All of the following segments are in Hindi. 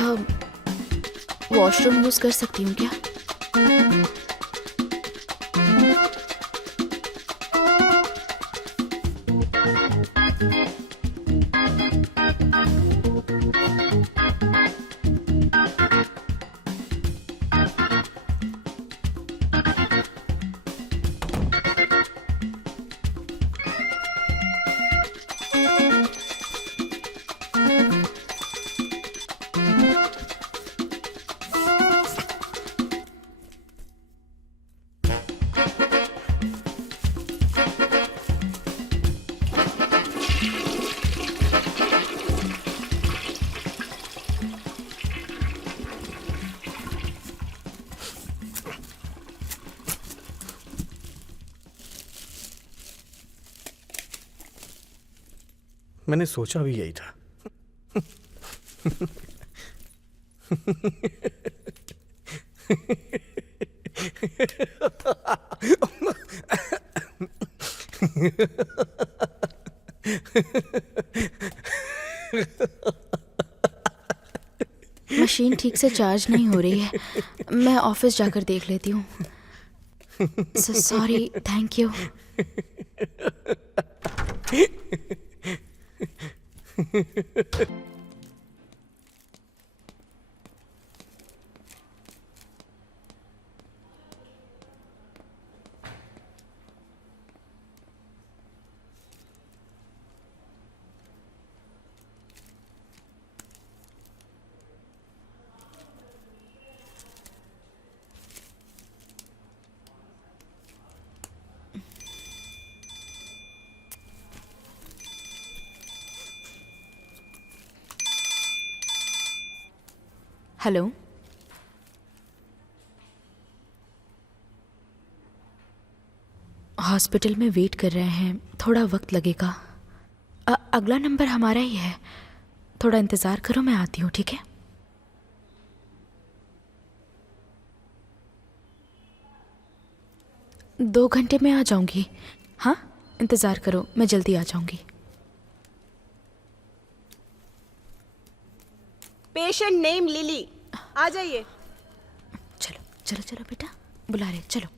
अच्छा, वॉशरूम यूज कर सकती हूँ क्या? मैंने सोचा भी यही था। मशीन ठीक से चार्ज नहीं हो रही है। मैं ऑफिस जाकर देख लेती हूँ। Sorry, thank you. Hello, hospital में वेट कर रहे हैं, थोड़ा वक्त लगेगा। अगला नंबर हमारा ही है, थोड़ा इंतज़ार करो, मैं आती हूँ, ठीक है? दो घंटे में आ जाऊंगी। हाँ, इंतज़ार करो, मैं जल्दी आ जाऊंगी। पेशेंट नेम लिली, आ जाइए। चलो चलो चलो बेटा, बुला रहे, चलो।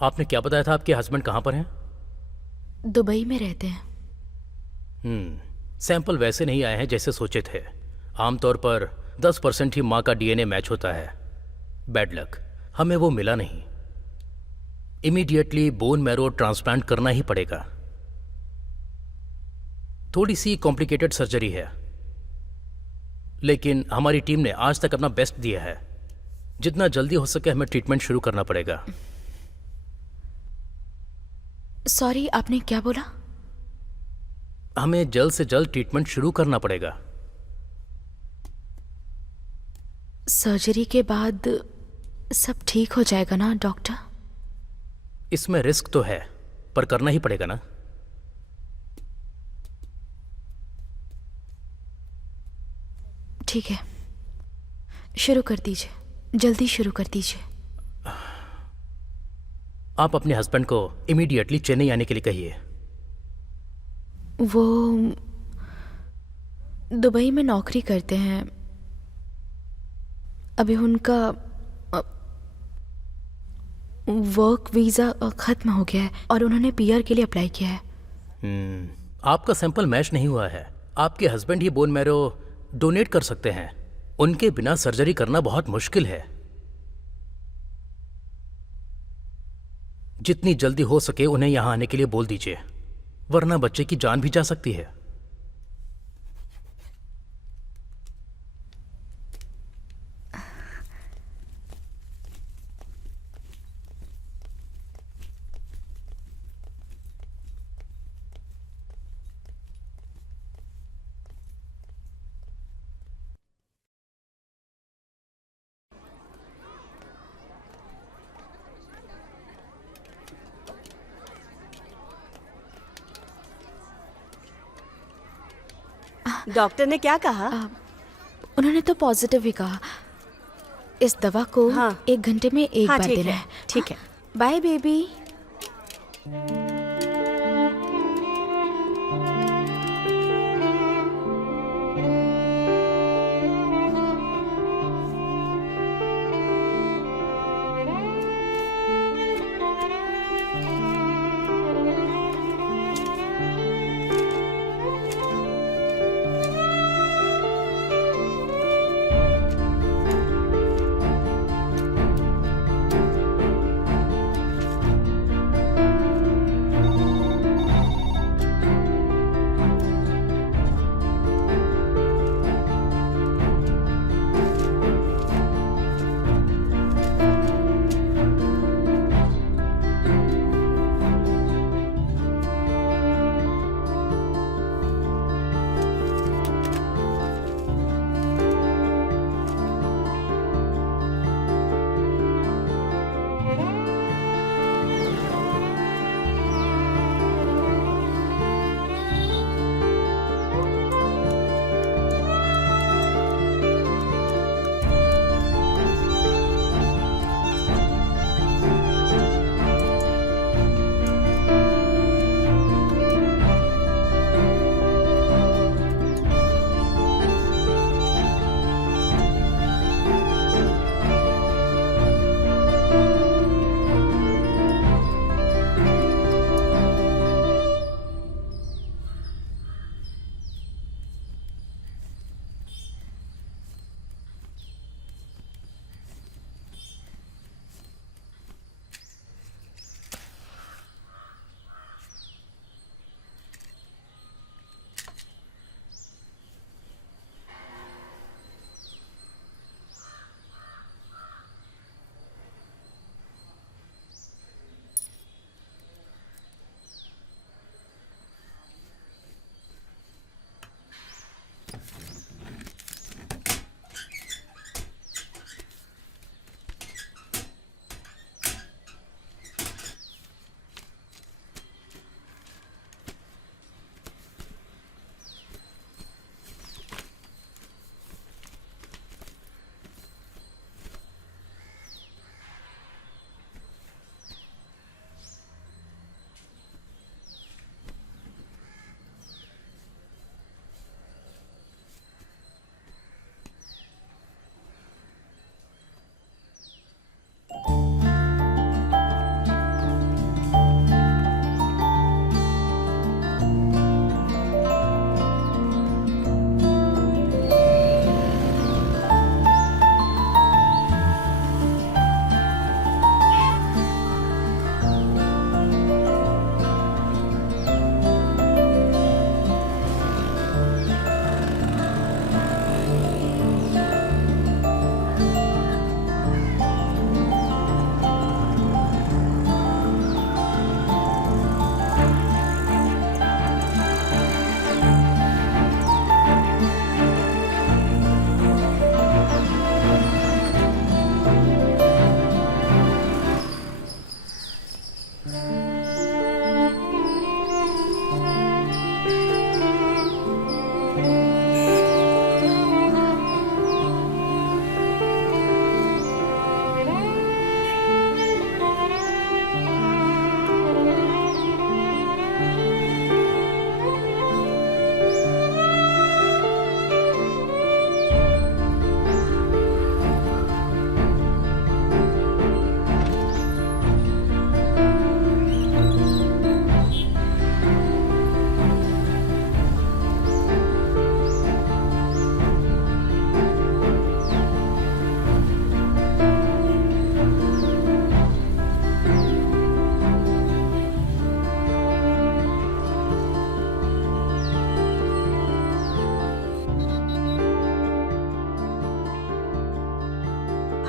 आपने क्या बताया था आपके हस्बैंड कहाँ पर हैं? दुबई में रहते हैं। सैंपल वैसे नहीं आए हैं जैसे सोचे थे। आमतौर पर 10% ही माँ का डीएनए मैच होता है। बैड लक, हमें वो मिला नहीं। इमीडिएटली बोन मैरो ट्रांसप्लांट करना ही पड़ेगा। थोड़ी सी कॉम्प्लिकेटेड सर्जरी है, लेकिन हमारी टीम ने आज तक अपना बेस्ट दिया है। जितना जल्दी हो सके हमें ट्रीटमेंट शुरू करना पड़ेगा। सॉरी, आपने क्या बोला? हमें जल्द से जल्द ट्रीटमेंट शुरू करना पड़ेगा। सर्जरी के बाद सब ठीक हो जाएगा ना डॉक्टर? इसमें रिस्क तो है, पर करना ही पड़ेगा ना। ठीक है, शुरू कर दीजिए, जल्दी शुरू कर दीजिए। आप अपने हस्बैंड को इमीडिएटली चेन्नई आने के लिए कहिए। वो दुबई में नौकरी करते हैं। अभी उनका वर्क वीज़ा ख़त्म हो गया है और उन्होंने पीआर के लिए अप्लाई किया है। आपका सैंपल मैच नहीं हुआ है। आपके हस्बैंड ही बोन मैरो डोनेट कर सकते हैं। उनके बिना सर्जरी करना बहुत मुश्किल है। जितनी जल्दी हो सके उन्हें यहां आने के लिए बोल दीजिए, वरना बच्चे की जान भी जा सकती है। डॉक्टर ने क्या कहा? उन्होंने तो पॉजिटिव ही कहा। इस दवा को हाँ। 1 घंटे में एक हाँ, बार ठीक देना है, है। ठीक है। Bye baby.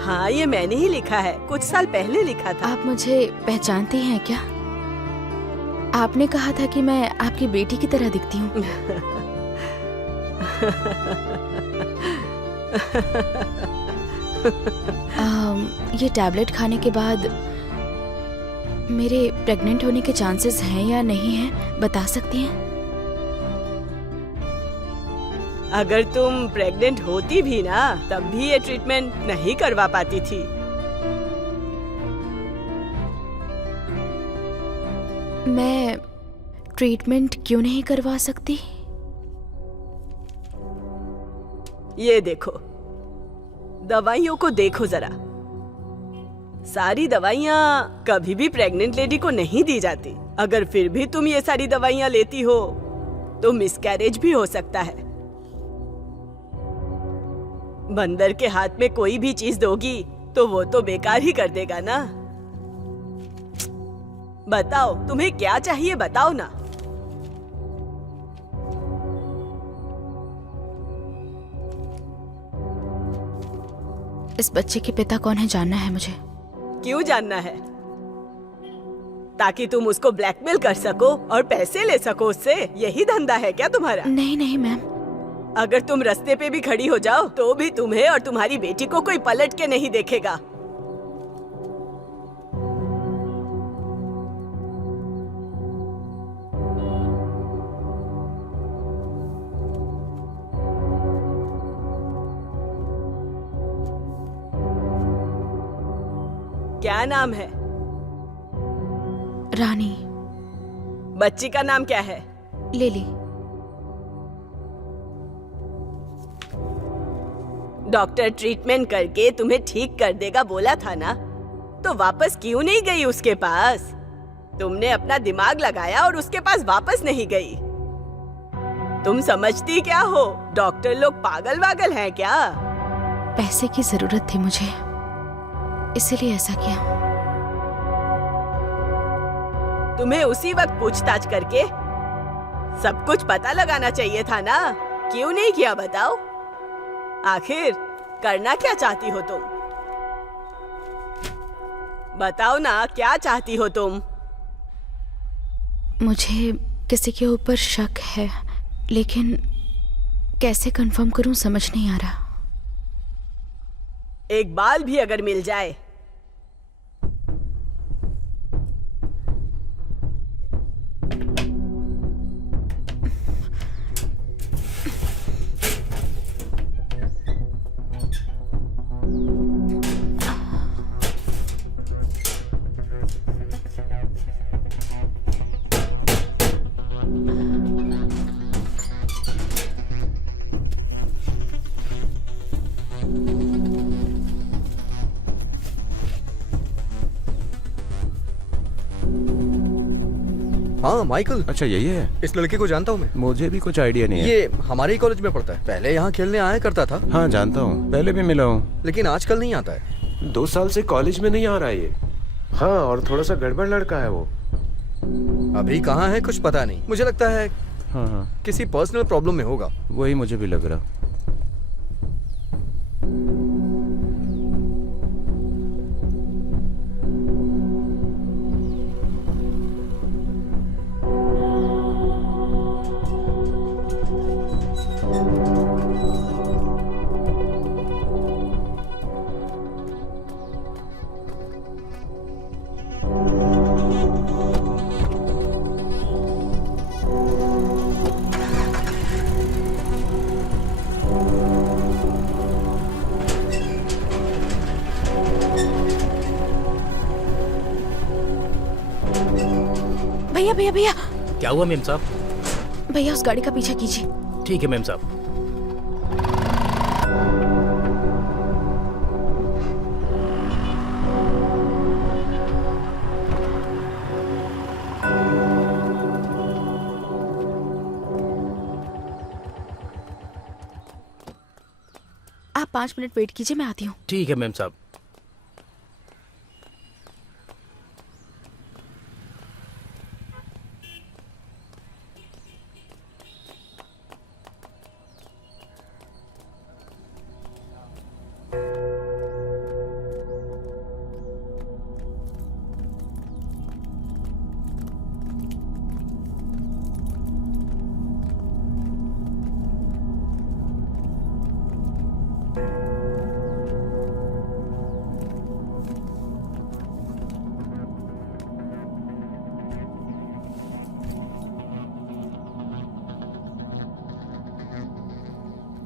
हाँ, ये मैंने ही लिखा है, कुछ साल पहले लिखा था। आप मुझे पहचानती हैं क्या? आपने कहा था कि मैं आपकी बेटी की तरह दिखती हूँ। ये टैबलेट खाने के बाद मेरे प्रेग्नेंट होने के चांसेस हैं या नहीं हैं, बता सकती हैं? अगर तुम प्रेग्नेंट होती भी ना, तब भी ये ट्रीटमेंट नहीं करवा पाती थी। मैं ट्रीटमेंट क्यों नहीं करवा सकती? ये देखो, दवाइयों को देखो जरा। सारी दवाइयाँ कभी भी प्रेग्नेंट लेडी को नहीं दी जाती। अगर फिर भी तुम ये सारी दवाइयाँ लेती हो तो मिसकैरेज भी हो सकता है। बंदर के हाथ में कोई भी चीज दोगी तो वो तो बेकार ही कर देगा ना। बताओ तुम्हें क्या चाहिए, बताओ ना। इस बच्चे के पिता कौन है जानना है मुझे। क्यों जानना है? ताकि तुम उसको ब्लैकमेल कर सको और पैसे ले सको उससे। यही धंधा है क्या तुम्हारा? नहीं नहीं मैम। अगर तुम रास्ते पे भी खड़ी हो जाओ तो भी तुम्हें और तुम्हारी बेटी को कोई पलट के नहीं देखेगा। क्या नाम है? रानी। बच्ची का नाम क्या है? लिली। डॉक्टर ट्रीटमेंट करके तुम्हें ठीक कर देगा बोला था ना, तो वापस क्यों नहीं गई उसके पास? तुमने अपना दिमाग लगाया और उसके पास वापस नहीं गई। तुम समझती क्या हो? डॉक्टर लोग पागल वागल हैं क्या? पैसे की जरूरत थी मुझे, इसीलिए ऐसा किया। तुम्हें उसी वक्त पूछताछ करके सब कुछ पता लगाना चाहिए था ना। क्यों नहीं किया बताओ? आखिर करना क्या चाहती हो तुम? बताओ ना, क्या चाहती हो तुम? मुझे किसी के ऊपर शक है, लेकिन कैसे कंफर्म करूं समझ नहीं आ रहा। एक बाल भी अगर मिल जाए हाँ माइकल, अच्छा यही है। इस लड़के को जानता हूँ मैं। मुझे भी कुछ आइडिया नहीं है। ये हमारे ही कॉलेज में पढ़ता है। पहले यहाँ खेलने आया करता था। हाँ जानता हूँ, पहले भी मिला हूँ। लेकिन आजकल नहीं आता है। 2 साल से कॉलेज में नहीं आ रहा है ये। हाँ, और थोड़ा सा गड़बड़ लड़का है वो। अभी कहाँ है कुछ पता नहीं। मुझे लगता है हाँ हाँ, किसी पर्सनल प्रॉब्लम में होगा। वही मुझे भी लग रहा। भैया भैया भैया क्या हुआ मेम साहब? भैया, उस गाड़ी का पीछा कीजिए। ठीक है मेम साहब। आप 5 मिनट वेट कीजिए, मैं आती हूँ। ठीक है मेम साहब।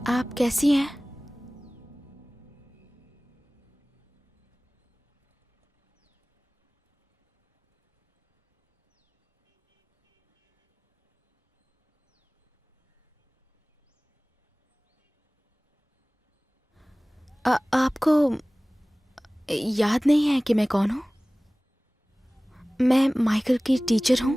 आप कैसी हैं? आपको याद नहीं है कि मैं कौन हूँ? मैं माइकल की टीचर हूँ।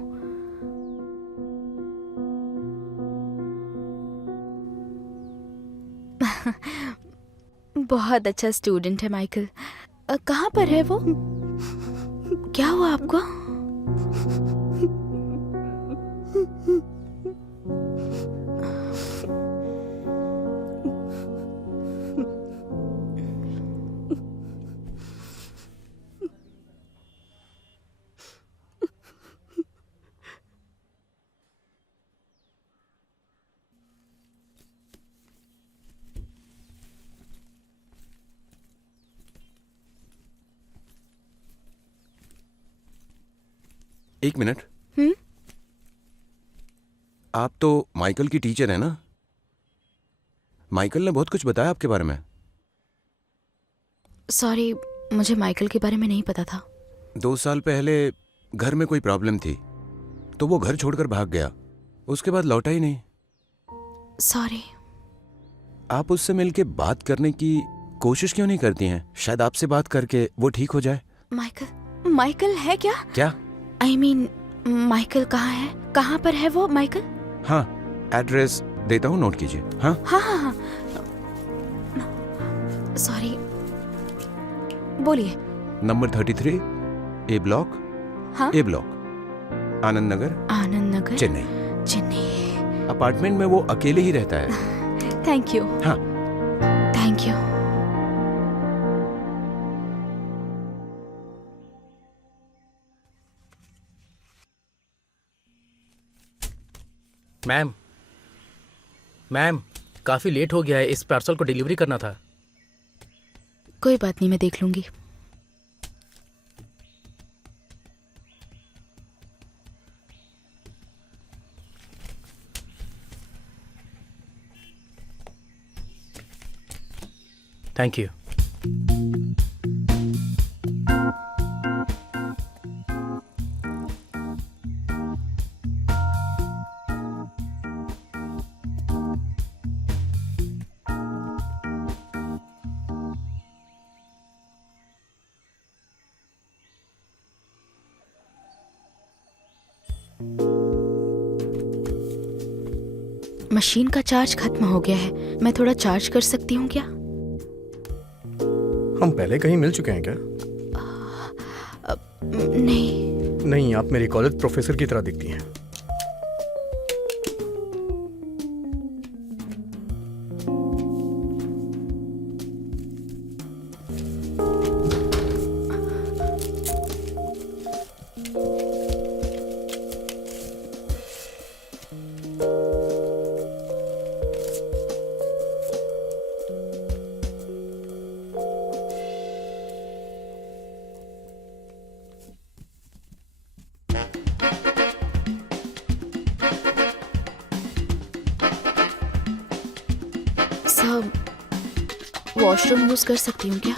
बहुत अच्छा स्टूडेंट है माइकल। कहाँ पर है वो? क्या हुआ आपको? एक मिनट। हम्म? आप तो माइकल की टीचर है ना? माइकल ने बहुत कुछ बताया आपके बारे में। सॉरी, मुझे माइकल के बारे में नहीं पता था। 2 साल पहले घर में कोई प्रॉब्लम थी तो वो घर छोड़कर भाग गया। उसके बाद लौटा ही नहीं। सॉरी। आप उससे मिलके बात करने की कोशिश क्यों नहीं करती हैं? शायद आपसे बात करके वो ठीक हो जाए। माइकल है क्या? क्या? I mean, माइकल कहाँ है? कहाँ पर है वो माइकल? हाँ, एड्रेस देता हूँ, नोट कीजिए। हाँ हाँ हाँ हाँ। सॉरी, बोलिए। Number 33 A block. हाँ? A block, Anand Nagar, Anand Nagar, Chennai. Chennai. Apartment में वो अकेले ही रहता है। Thank you. हाँ। Thank you. मैम, काफ़ी लेट हो गया है। इस पार्सल को डिलीवरी करना था। कोई बात नहीं, मैं देख लूंगी। Thank you. मशीन का चार्ज खत्म हो गया है। मैं थोड़ा चार्ज कर सकती हूँ क्या? हम पहले कहीं मिल चुके हैं क्या? नहीं। नहीं, आप मेरी कॉलेज प्रोफेसर की तरह दिखती हैं। सब वॉशरूम यूज कर सकती हूँ क्या?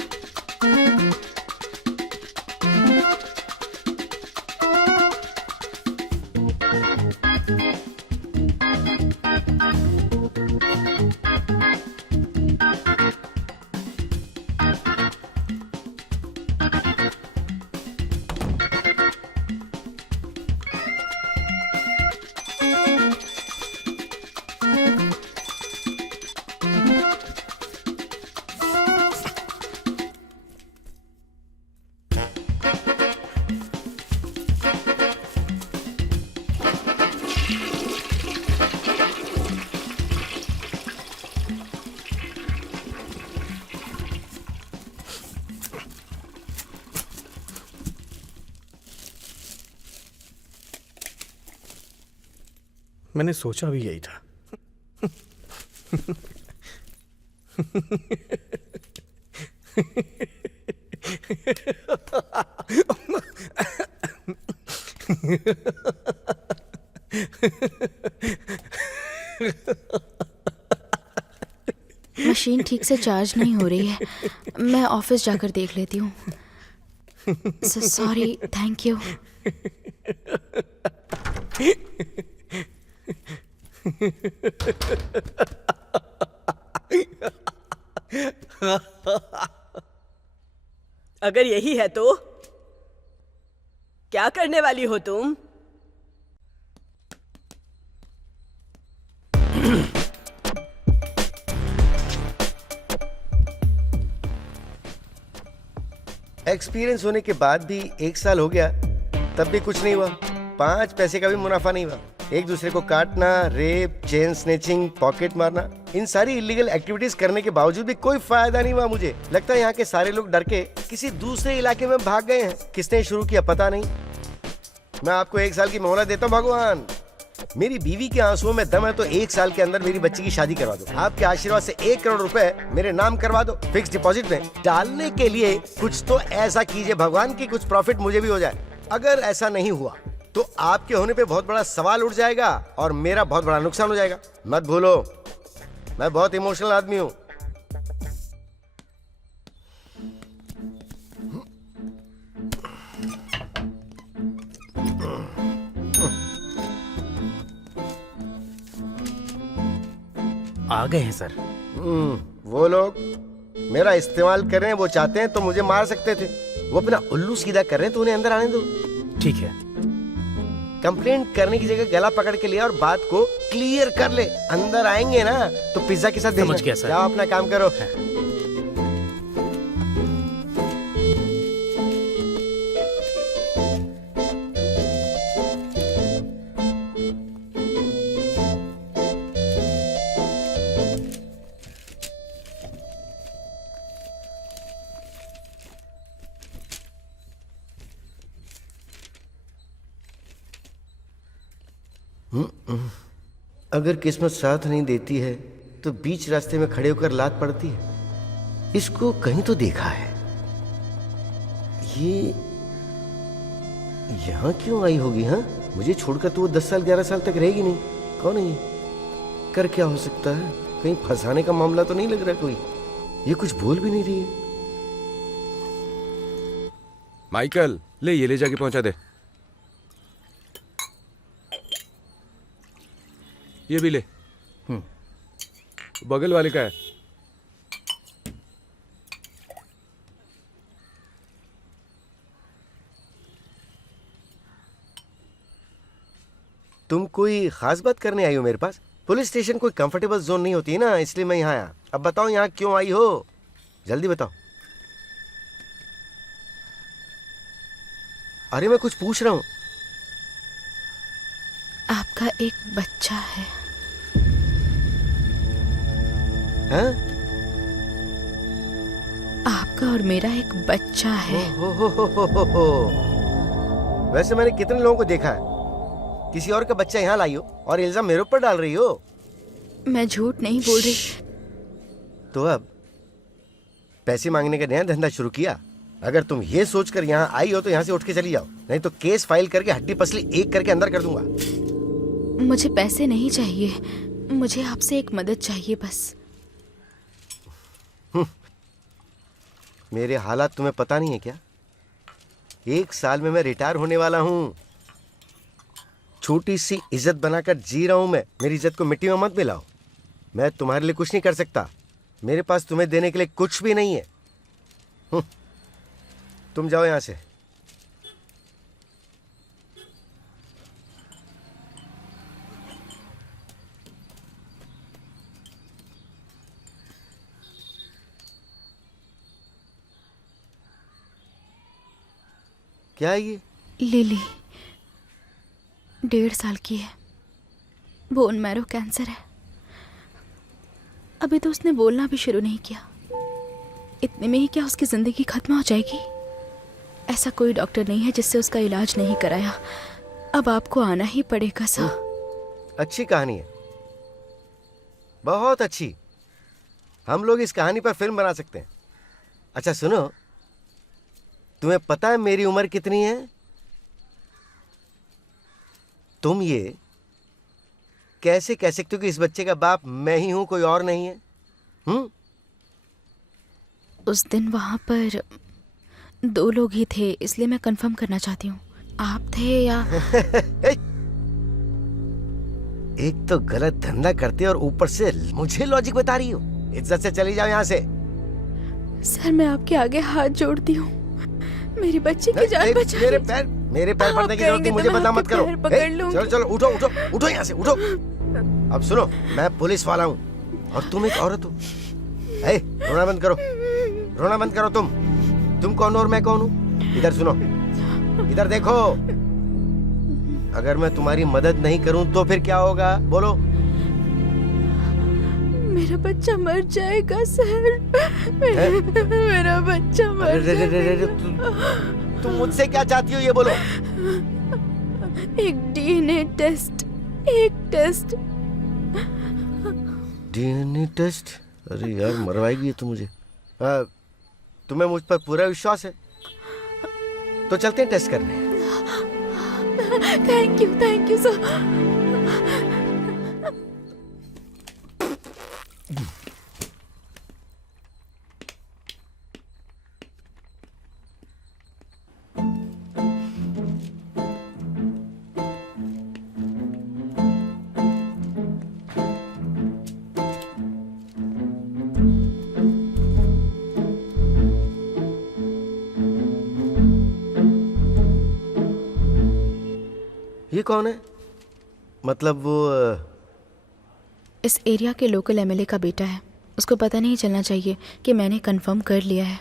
मैंने सोचा भी यही था। मशीन ठीक से चार्ज नहीं हो रही है। मैं ऑफिस जाकर देख लेती हूँ। Sorry, thank you. अगर यही है तो क्या करने वाली हो तुम? एक्सपीरियंस होने के बाद भी 1 साल हो गया, तब भी कुछ नहीं हुआ। 5 पैसे का भी मुनाफा नहीं हुआ। एक दूसरे को काटना, रेप, चेन स्नेचिंग, पॉकेट मारना, इन सारी इलीगल एक्टिविटीज करने के बावजूद भी कोई फायदा नहीं हुआ। मुझे लगता है यहाँ के सारे लोग डर के किसी दूसरे इलाके में भाग गए हैं। किसने शुरू किया पता नहीं। मैं आपको 1 साल की मोहलत देता हूँ भगवान। मेरी बीवी के आंसुओं में दम है तो 1 साल के अंदर मेरी बच्ची की शादी करवा दो। आपके आशीर्वाद से 1 करोड़ रुपए मेरे नाम करवा दो। फिक्स डिपॉजिट में डालने के लिए कुछ तो ऐसा कीजिए भगवान की कुछ प्रॉफिट मुझे भी हो जाए। अगर ऐसा नहीं हुआ तो आपके होने पे बहुत बड़ा सवाल उठ जाएगा और मेरा बहुत बड़ा नुकसान हो जाएगा। मत भूलो, मैं बहुत इमोशनल आदमी हूँ। आ गए हैं सर। वो लोग मेरा इस्तेमाल कर रहे हैं। वो चाहते हैं तो मुझे मार सकते थे। वो अपना उल्लू सीधा कर रहे हैं तो उन्हें अंदर आने दो। ठीक है। कंप्लेंट करने की जगह गला पकड़ के लिया और बात को क्लियर कर ले। अंदर आएंगे ना तो पिज्जा के साथ समझ गया सर। जाओ अपना काम करो। अगर किस्मत साथ नहीं देती है तो बीच रास्ते में खड़े होकर लात पड़ती है। इसको कहीं तो देखा है। ये यहां क्यों आई होगी? हाँ, मुझे छोड़कर तो वो 10 साल 11 साल तक रहेगी नहीं। कौन है ये? कर क्या हो सकता है? कहीं फंसाने का मामला तो नहीं लग रहा कोई? ये कुछ बोल भी नहीं रही है। माइकल, ले जाके पहुंचा दे। ये भी ले। बगल वाले का है। तुम कोई खास बात करने आई हो मेरे पास? पुलिस स्टेशन कोई कंफर्टेबल जोन नहीं होती है ना, इसलिए मैं यहाँ आया। अब बताओ यहाँ क्यों आई हो? जल्दी बताओ। अरे मैं कुछ पूछ रहा हूँ। आपका एक बच्चा है। हैं? आपका और मेरा एक बच्चा है। हो। वैसे मैंने कितने लोगों को देखा है। किसी और का बच्चा यहाँ लाई हो और इल्जाम मेरे ऊपर डाल रही हो। मैं झूठ नहीं बोल रही। तो अब पैसे मांगने का नया धंधा शुरू किया? अगर तुम ये सोचकर यहाँ आई हो तो यहाँ से उठ के चली जाओ, नहीं तो केस फाइल करके हड्डी पसली एक करके अंदर कर दूंगा। मुझे पैसे नहीं चाहिए, मुझे आपसे एक मदद चाहिए बस। मेरे हालात तुम्हें पता नहीं है क्या? 1 साल में मैं रिटायर होने वाला हूँ। छोटी सी इज्जत बनाकर जी रहा हूँ मैं। मेरी इज्जत को मिट्टी में मत मिलाओ। मैं तुम्हारे लिए कुछ नहीं कर सकता। मेरे पास तुम्हें देने के लिए कुछ भी नहीं है। तुम जाओ यहाँ से। क्या है ये? लिली 1.5 साल की है। बोन मैरो कैंसर है। अभी तो उसने बोलना भी शुरू नहीं किया। इतने में ही क्या उसकी जिंदगी खत्म हो जाएगी? ऐसा कोई डॉक्टर नहीं है जिससे उसका इलाज नहीं कराया। अब आपको आना ही पड़ेगा सा। अच्छी कहानी है, बहुत अच्छी। हम लोग इस कहानी पर फिल्म बना सकते हैं। अच्छा सुनो, तुम्हें पता है मेरी उम्र कितनी है? तुम ये कैसे कह सकते हो कि इस बच्चे का बाप मैं ही हूं, कोई और नहीं है? उस दिन वहाँ पर 2 लोग ही थे, इसलिए मैं कंफर्म करना चाहती हूँ आप थे या एक तो गलत धंधा करते और ऊपर से मुझे लॉजिक बता रही हो। इज्जत से चली जाओ यहाँ से। सर मैं आपके आगे हाथ जोड़ती हूँ, मेरी बच्ची की जान बचा मेरे पैर पड़ने की जरूरत नहीं, मुझे बदनाम मत करो। चलो चलो उठो उठो उठो यहाँ से, उठो। अब सुनो, मैं पुलिस वाला हूँ और तुम एक औरत हो। रोना बंद करो, रोना बंद करो। तुम कौन और मैं कौन हूँ? इधर सुनो, इधर देखो। अगर मैं तुम्हारी मदद नहीं करूं तो फिर क्या होगा, बोलो? मेरा बच्चा मर जाएगा सर, मेरा बच्चा मर जाएगा। तुम मुझसे क्या चाहती हो, ये बोलो? एक डीएनए टेस्ट, एक टेस्ट। DNA test? अरे यार मरवाएगी तो मुझे। तुम्हें मुझ पर पूरा विश्वास है तो चलते हैं टेस्ट करने। Thank you sir. ये कौन है? मतलब वो इस एरिया के लोकल एमएलए का बेटा है। उसको पता नहीं चलना चाहिए कि मैंने कंफर्म कर लिया है।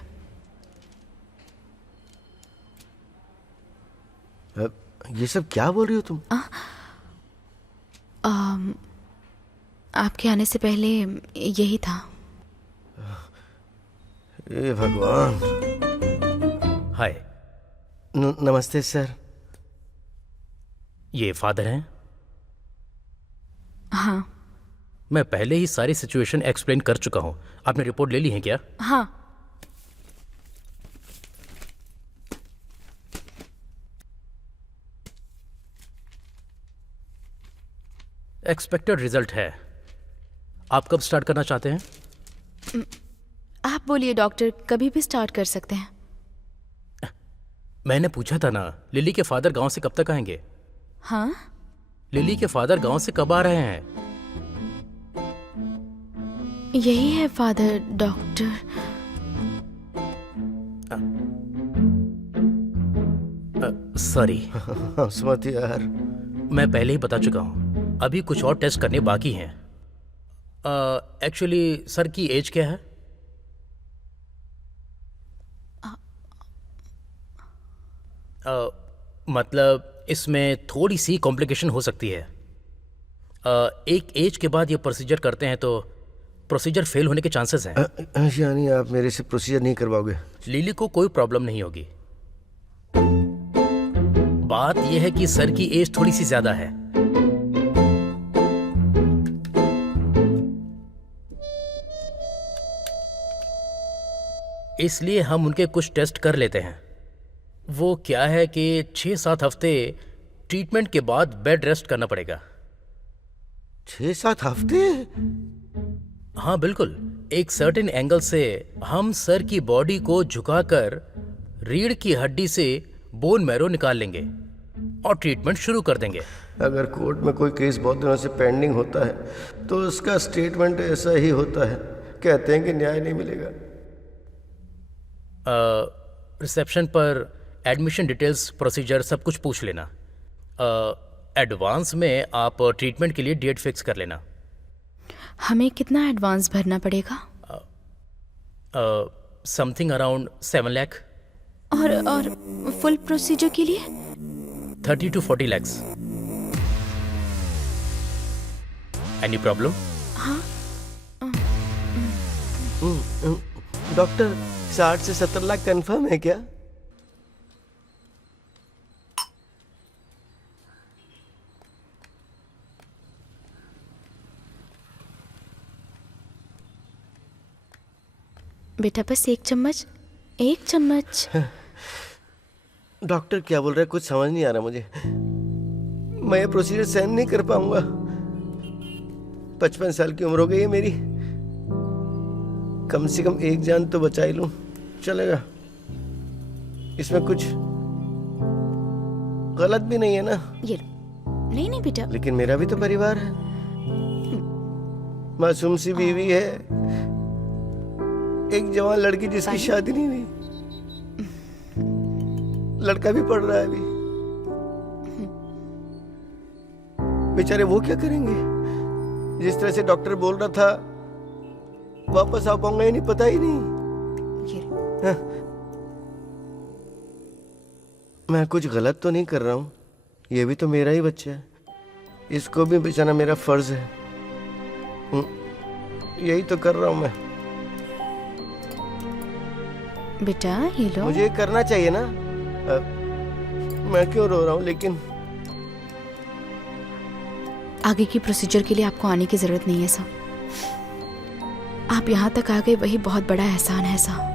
ये सब क्या बोल रही हो तुम? आपके आने से पहले यही था। हे भगवान। हाय, नमस्ते सर। ये फादर हैं? हाँ। मैं पहले ही सारी सिचुएशन एक्सप्लेन कर चुका हूं। आपने रिपोर्ट ले ली है क्या? हाँ। एक्सपेक्टेड रिजल्ट है। आप कब स्टार्ट करना चाहते हैं? आप बोलिए डॉक्टर, कभी भी स्टार्ट कर सकते हैं। मैंने पूछा था ना, लिली के फादर गांव से कब तक आएंगे? हाँ? लिली के फादर गांव से कब आ रहे हैं? यही है फादर डॉक्टर। सॉरी। सुमति यार, मैं पहले ही बता चुका हूं, अभी कुछ और टेस्ट करने बाकी हैं। एक्चुअली सर की एज क्या है? मतलब इसमें थोड़ी सी कॉम्प्लिकेशन हो सकती है। एक एज के बाद ये प्रोसीजर करते हैं तो प्रोसीजर फेल होने के चांसेस हैं। यानी आप मेरे से प्रोसीजर नहीं करवाओगे? लिली को कोई प्रॉब्लम नहीं होगी। बात यह है कि सर की एज थोड़ी सी ज्यादा है। इसलिए हम उनके कुछ टेस्ट कर लेते हैं। वो क्या है कि 6-7 हफ्ते ट्रीटमेंट के बाद बेड रेस्ट करना पड़ेगा। 6-7 हफ्ते? हाँ बिल्कुल। एक सर्टेन एंगल से हम सर की बॉडी को झुकाकर रीढ़ की हड्डी से बोन मैरो निकाल लेंगे और ट्रीटमेंट शुरू कर देंगे। अगर कोर्ट में कोई केस बहुत दिनों से पेंडिंग होता है तो उसका स्टेटमेंट ऐसा ही होता है, कहते हैं कि न्याय नहीं मिलेगा। रिसेप्शन पर एडमिशन डिटेल्स, प्रोसीजर सब कुछ पूछ लेना। एडवांस में आप ट्रीटमेंट के लिए डेट फिक्स कर लेना। हमें कितना एडवांस भरना पड़ेगा? Something around 7 lakh. और फुल प्रोसीजर के लिए? 30 to 40 lakhs। Any problem? हाँ। डॉक्टर, 60 से 70 लाख कंफर्म है क्या? बेटा बस एक चम्मच, एक चम्मच। डॉक्टर क्या बोल रहे हैं, कुछ समझ नहीं आ रहा मुझे। मैं ये प्रोसीजर सहन नहीं कर पाऊंगा। 55 साल की उम्र हो गई है मेरी। कम से कम एक जान तो बचा ही लूं, चलेगा। इसमें कुछ गलत भी नहीं है ना? ये नहीं नहीं बेटा, लेकिन मेरा भी तो परिवार है, मासूम सी बीवी है, एक जवान लड़की जिसकी शादी नहीं हुई, लड़का भी पढ़ रहा है अभी। बेचारे वो क्या करेंगे? जिस तरह से डॉक्टर बोल रहा था वापस आ पाऊंगा ही नहीं, पता ही नहीं। हाँ। मैं कुछ गलत तो नहीं कर रहा हूँ, ये भी तो मेरा ही बच्चा है, इसको भी बचाना मेरा फर्ज है। यही तो कर रहा हूँ मैं। बेटा ये लो। मुझे करना चाहिए ना, मैं क्यों रो रहा हूँ? लेकिन आगे की प्रोसीजर के लिए आपको आने की जरूरत नहीं है सर। आप यहाँ तक आ गए वही बहुत बड़ा एहसान है सर।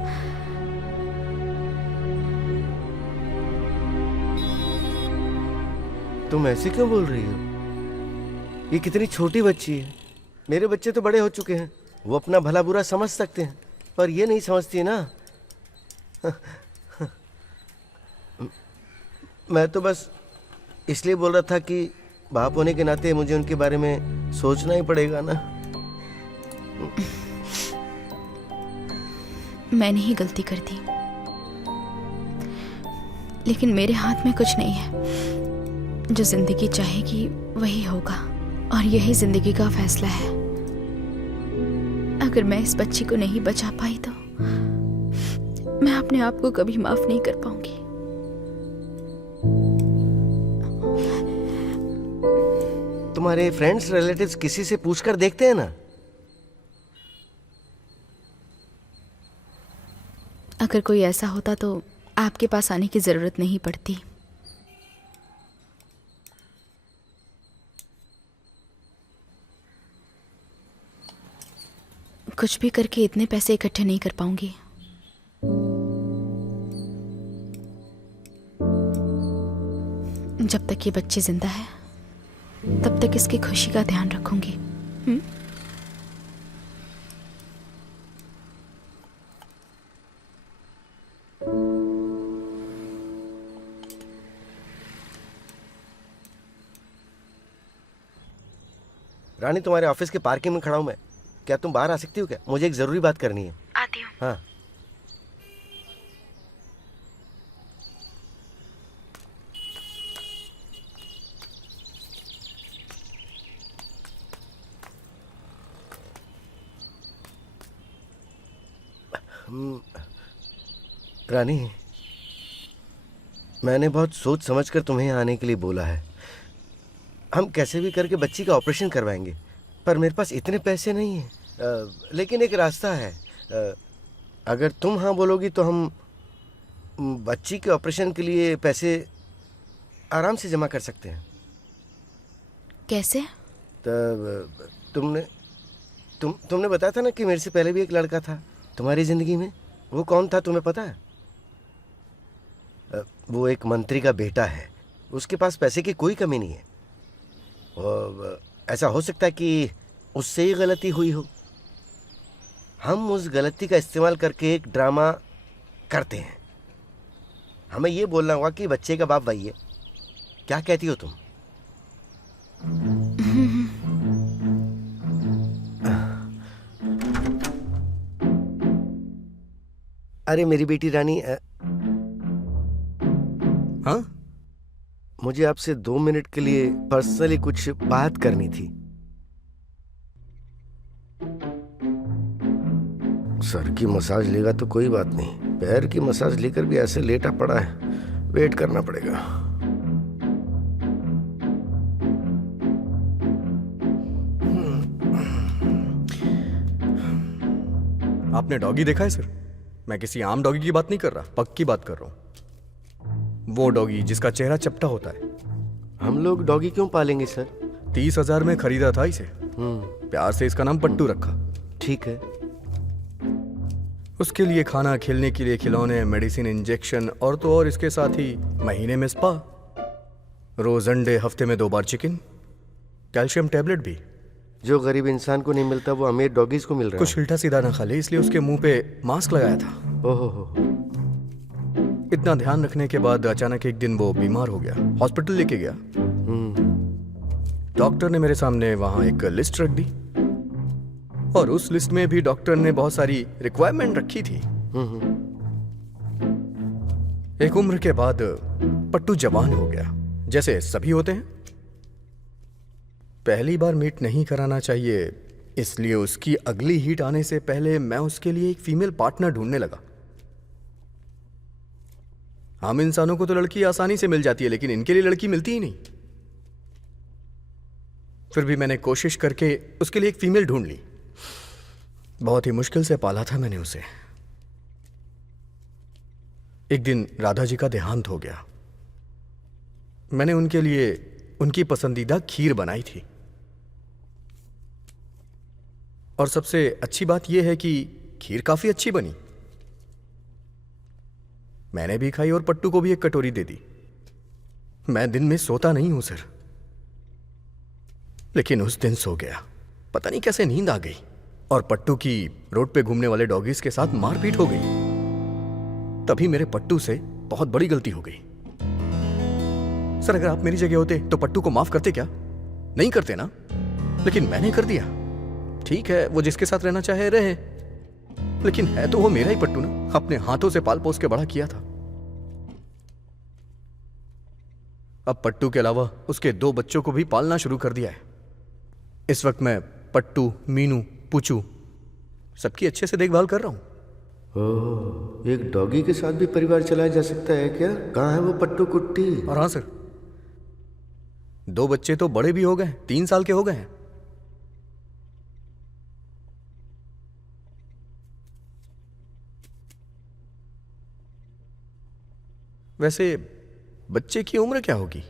तुम ऐसे क्यों बोल रही हो? ये कितनी छोटी बच्ची है। मेरे बच्चे तो बड़े हो चुके हैं, वो अपना भला बुरा समझ सकते हैं, पर ये नहीं समझती ना। मैं तो बस इसलिए बोल रहा था कि बाप होने के नाते मुझे उनके बारे में सोचना ही पड़ेगा ना। मैंने ही गलती कर दी, लेकिन मेरे हाथ में कुछ नहीं है। जो जिंदगी चाहेगी वही होगा, और यही जिंदगी का फैसला है। अगर मैं इस बच्ची को नहीं बचा पाई तो मैं अपने आप को कभी माफ नहीं कर पाऊंगी। तुम्हारे फ्रेंड्स रिलेटिव्स किसी से पूछकर देखते हैं ना। अगर कोई ऐसा होता तो आपके पास आने की जरूरत नहीं पड़ती। कुछ भी करके इतने पैसे इकट्ठे नहीं कर पाऊंगी। जब तक ये बच्ची जिंदा है तब तक इसकी खुशी का ध्यान रखूंगी। रानी, तुम्हारे ऑफिस के पार्किंग में खड़ा हूं मैं, क्या तुम बाहर आ सकती हो क्या? मुझे एक जरूरी बात करनी है। आती हूँ। हाँ। रानी, मैंने बहुत सोच समझकर तुम्हें आने के लिए बोला है। हम कैसे भी करके बच्ची का ऑपरेशन करवाएंगे, पर मेरे पास इतने पैसे नहीं हैं। लेकिन एक रास्ता है। अगर तुम हाँ बोलोगी तो हम बच्ची के ऑपरेशन के लिए पैसे आराम से जमा कर सकते हैं। कैसे? तब तुमने बताया था ना कि मेरे से पहले भी एक लड़का था तुम्हारी जिंदगी में। वो कौन था तुम्हें पता है? वो एक मंत्री का बेटा है। उसके पास पैसे की कोई कमी नहीं है। ऐसा हो सकता है कि उससे ही गलती हुई हो। हम उस गलती का इस्तेमाल करके एक ड्रामा करते हैं। हमें ये बोलना होगा कि बच्चे का बाप वही है। क्या कहती हो तुम? अरे मेरी बेटी रानी, हाँ? मुझे आपसे 2 मिनट के लिए पर्सनली कुछ बात करनी थी। सर की मसाज लेगा तो कोई बात नहीं, पैर की मसाज लेकर भी ऐसे लेटा पड़ा है, वेट करना पड़ेगा। आपने डॉगी देखा है सर? मैं किसी आम डॉगी की बात नहीं कर रहा, पग की बात कर रहा हूँ। वो डॉगी जिसका चेहरा चपटा होता है। हम लोग डॉगी क्यों पालेंगे सर? 30,000 में खरीदा था इसे। प्यार से इसका नाम पट्टू रखा। ठीक है। उसके लिए खाना, खेलने के लिए खिलौने, मेडिसिन, इंजेक्शन और तो और इसके साथ ही महीने में स्पा, रोज अंडे, हफ्ते में 2 बार चिकन, कैल्शियम टैबलेट भी। जो गरीब इंसान को नहीं मिलता वो अमीर डॉगीज को मिल रहा कुछ उल्टा सीधा ना खा ले, इसलिए उसके मुंह पे मास्क लगाया था। है। ओहो हो। इतना ध्यान रखने के बाद अचानक एक दिन वो बीमार हो गया, हॉस्पिटल लेके गया। डॉक्टर ने मेरे सामने वहां एक लिस्ट रख दी और उस लिस्ट में भी डॉक्टर ने बहुत सारी रिक्वायरमेंट रखी थी। एक उम्र के बाद पट्टू जवान हो गया, जैसे सभी होते हैं। पहली बार मीट नहीं कराना चाहिए, इसलिए उसकी अगली हीट आने से पहले मैं उसके लिए एक फीमेल पार्टनर ढूंढने लगा। हम इंसानों को तो लड़की आसानी से मिल जाती है, लेकिन इनके लिए लड़की मिलती ही नहीं। फिर भी मैंने कोशिश करके उसके लिए एक फीमेल ढूंढ ली। बहुत ही मुश्किल से पाला था मैंने उसे। एक दिन राधा जी का देहांत हो गया। मैंने उनके लिए उनकी पसंदीदा खीर बनाई थी, और सबसे अच्छी बात यह है कि खीर काफी अच्छी बनी। मैंने भी खाई और पट्टू को भी एक कटोरी दे दी। मैं दिन में सोता नहीं हूं सर, लेकिन उस दिन सो गया। पता नहीं कैसे नींद आ गई और पट्टू की रोड पे घूमने वाले डॉगीज के साथ मारपीट हो गई। तभी मेरे पट्टू से बहुत बड़ी गलती हो गई। सर, अगर आप मेरी जगह होते तो पट्टू को माफ करते क्या? नहीं करते ना, लेकिन मैंने कर दिया। ठीक है, वो जिसके साथ रहना चाहे रहे, लेकिन है तो वो मेरा ही पट्टू ना। अपने हाथों से पाल पोस के बड़ा किया था। अब पट्टू के अलावा उसके 2 बच्चों को भी पालना शुरू कर दिया है। इस वक्त मैं पट्टू, मीनू, पूछू सबकी अच्छे से देखभाल कर रहा हूं। ओह, एक डॉगी के साथ भी परिवार चलाया जा सकता है क्या? कहाँ है वो पट्टू कुट्टी? और हाँ सर, 2 बच्चे तो बड़े भी हो गए, 3 साल के हो गए हैं। वैसे बच्चे की उम्र क्या होगी?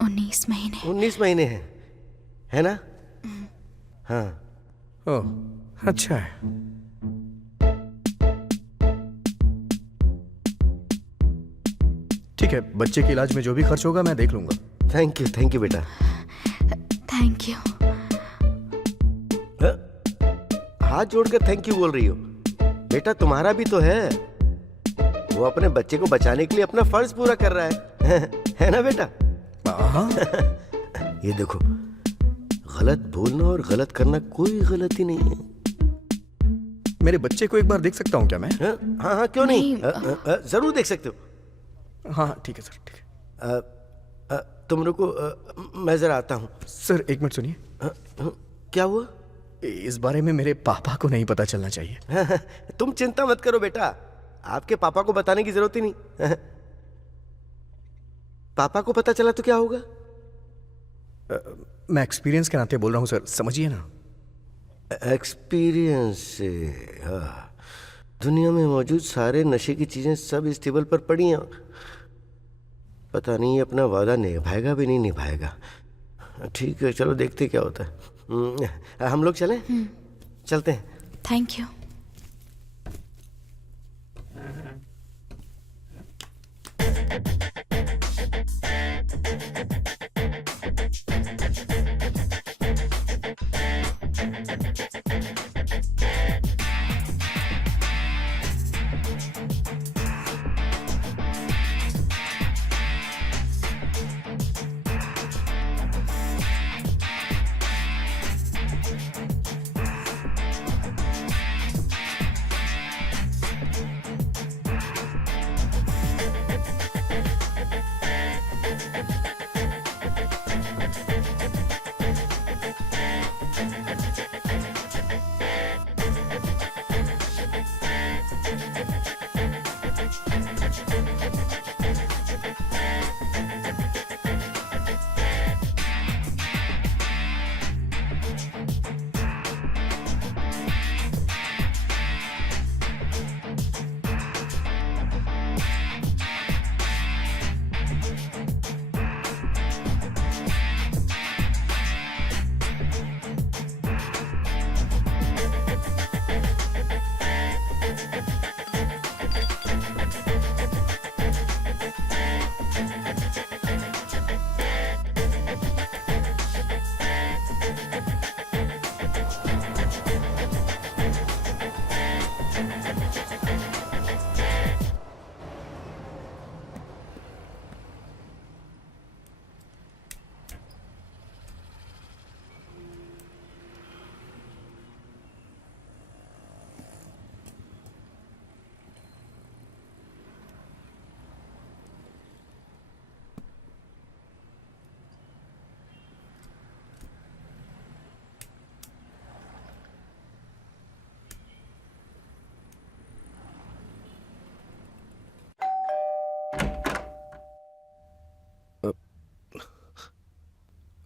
19 महीने। 19 महीने है ना? हाँ। ओह, अच्छा है। ठीक है, बच्चे के इलाज में जो भी खर्च होगा मैं देख लूंगा। थैंक यू बेटा। Thank you. हाथ जोड़कर थैंक यू बोल रही हो? बेटा तुम्हारा भी तो है। वो अपने बच्चे को बचाने के लिए अपना फर्ज पूरा कर रहा है है ना बेटा? हाँ। ये देखो, गलत बोलना और गलत करना कोई गलती नहीं है। मेरे बच्चे को एक बार देख सकता हूँ क्या मैं? हाँ हाँ, क्यों नहीं? नहीं, जरूर देख सकते हो। हाँ ठीक है सर, ठीक है। तुम रुको, मैं जरा आता हूँ। सर एक मिनट सुनिए। क्या हुआ? इस बारे में मेरे पापा को नहीं पता चलना चाहिए। तुम चिंता मत करो बेटा, आपके पापा को बताने की जरूरत ही नहीं। पापा को पता चला तो क्या होगा? मैं एक्सपीरियंस के नाते बोल रहा हूँ सर, समझिए ना। एक्सपीरियंस से? हाँ, दुनिया में मौजूद सारे नशे की चीजें सब इस टेबल पर पड़ी हैं। पता नहीं ये अपना वादा निभाएगा भी नहीं निभाएगा। ठीक है, चलो देखते क्या होता है। हम लोग चलें? चलते हैं। Thank you.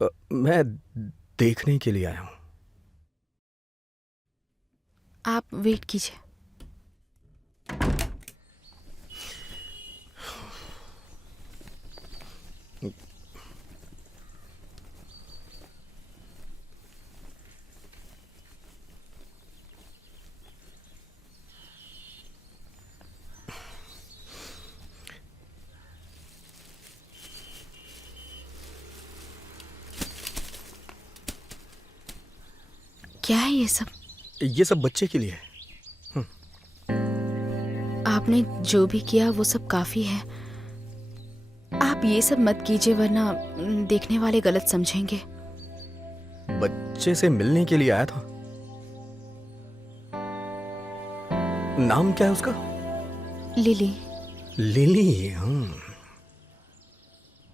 मैं देखने के लिए आया हूँ। आप वेट कीजिए। क्या है ये सब बच्चे के लिए है। आपने जो भी किया वो सब काफी है। आप ये सब मत कीजिए वरना देखने वाले गलत समझेंगे। बच्चे से मिलने के लिए आया था। नाम क्या है उसका? लिली। लिली।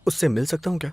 उससे मिल सकता हूं क्या?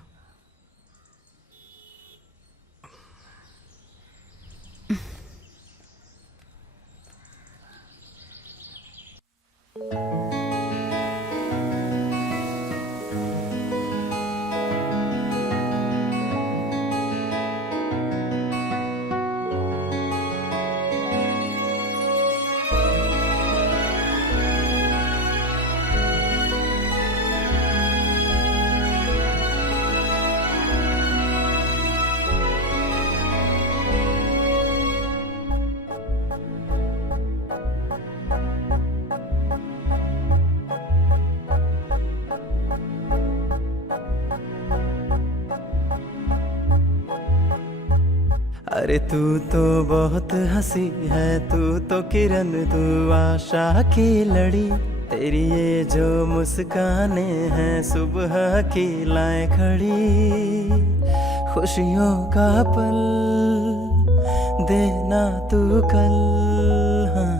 अरे तू तो बहुत हंसी है, तू तो किरण, तू आशा की लड़ी। तेरी ये जो मुस्काने हैं सुबह की लाए खड़ी। खुशियों का पल देना तू कल। हाँ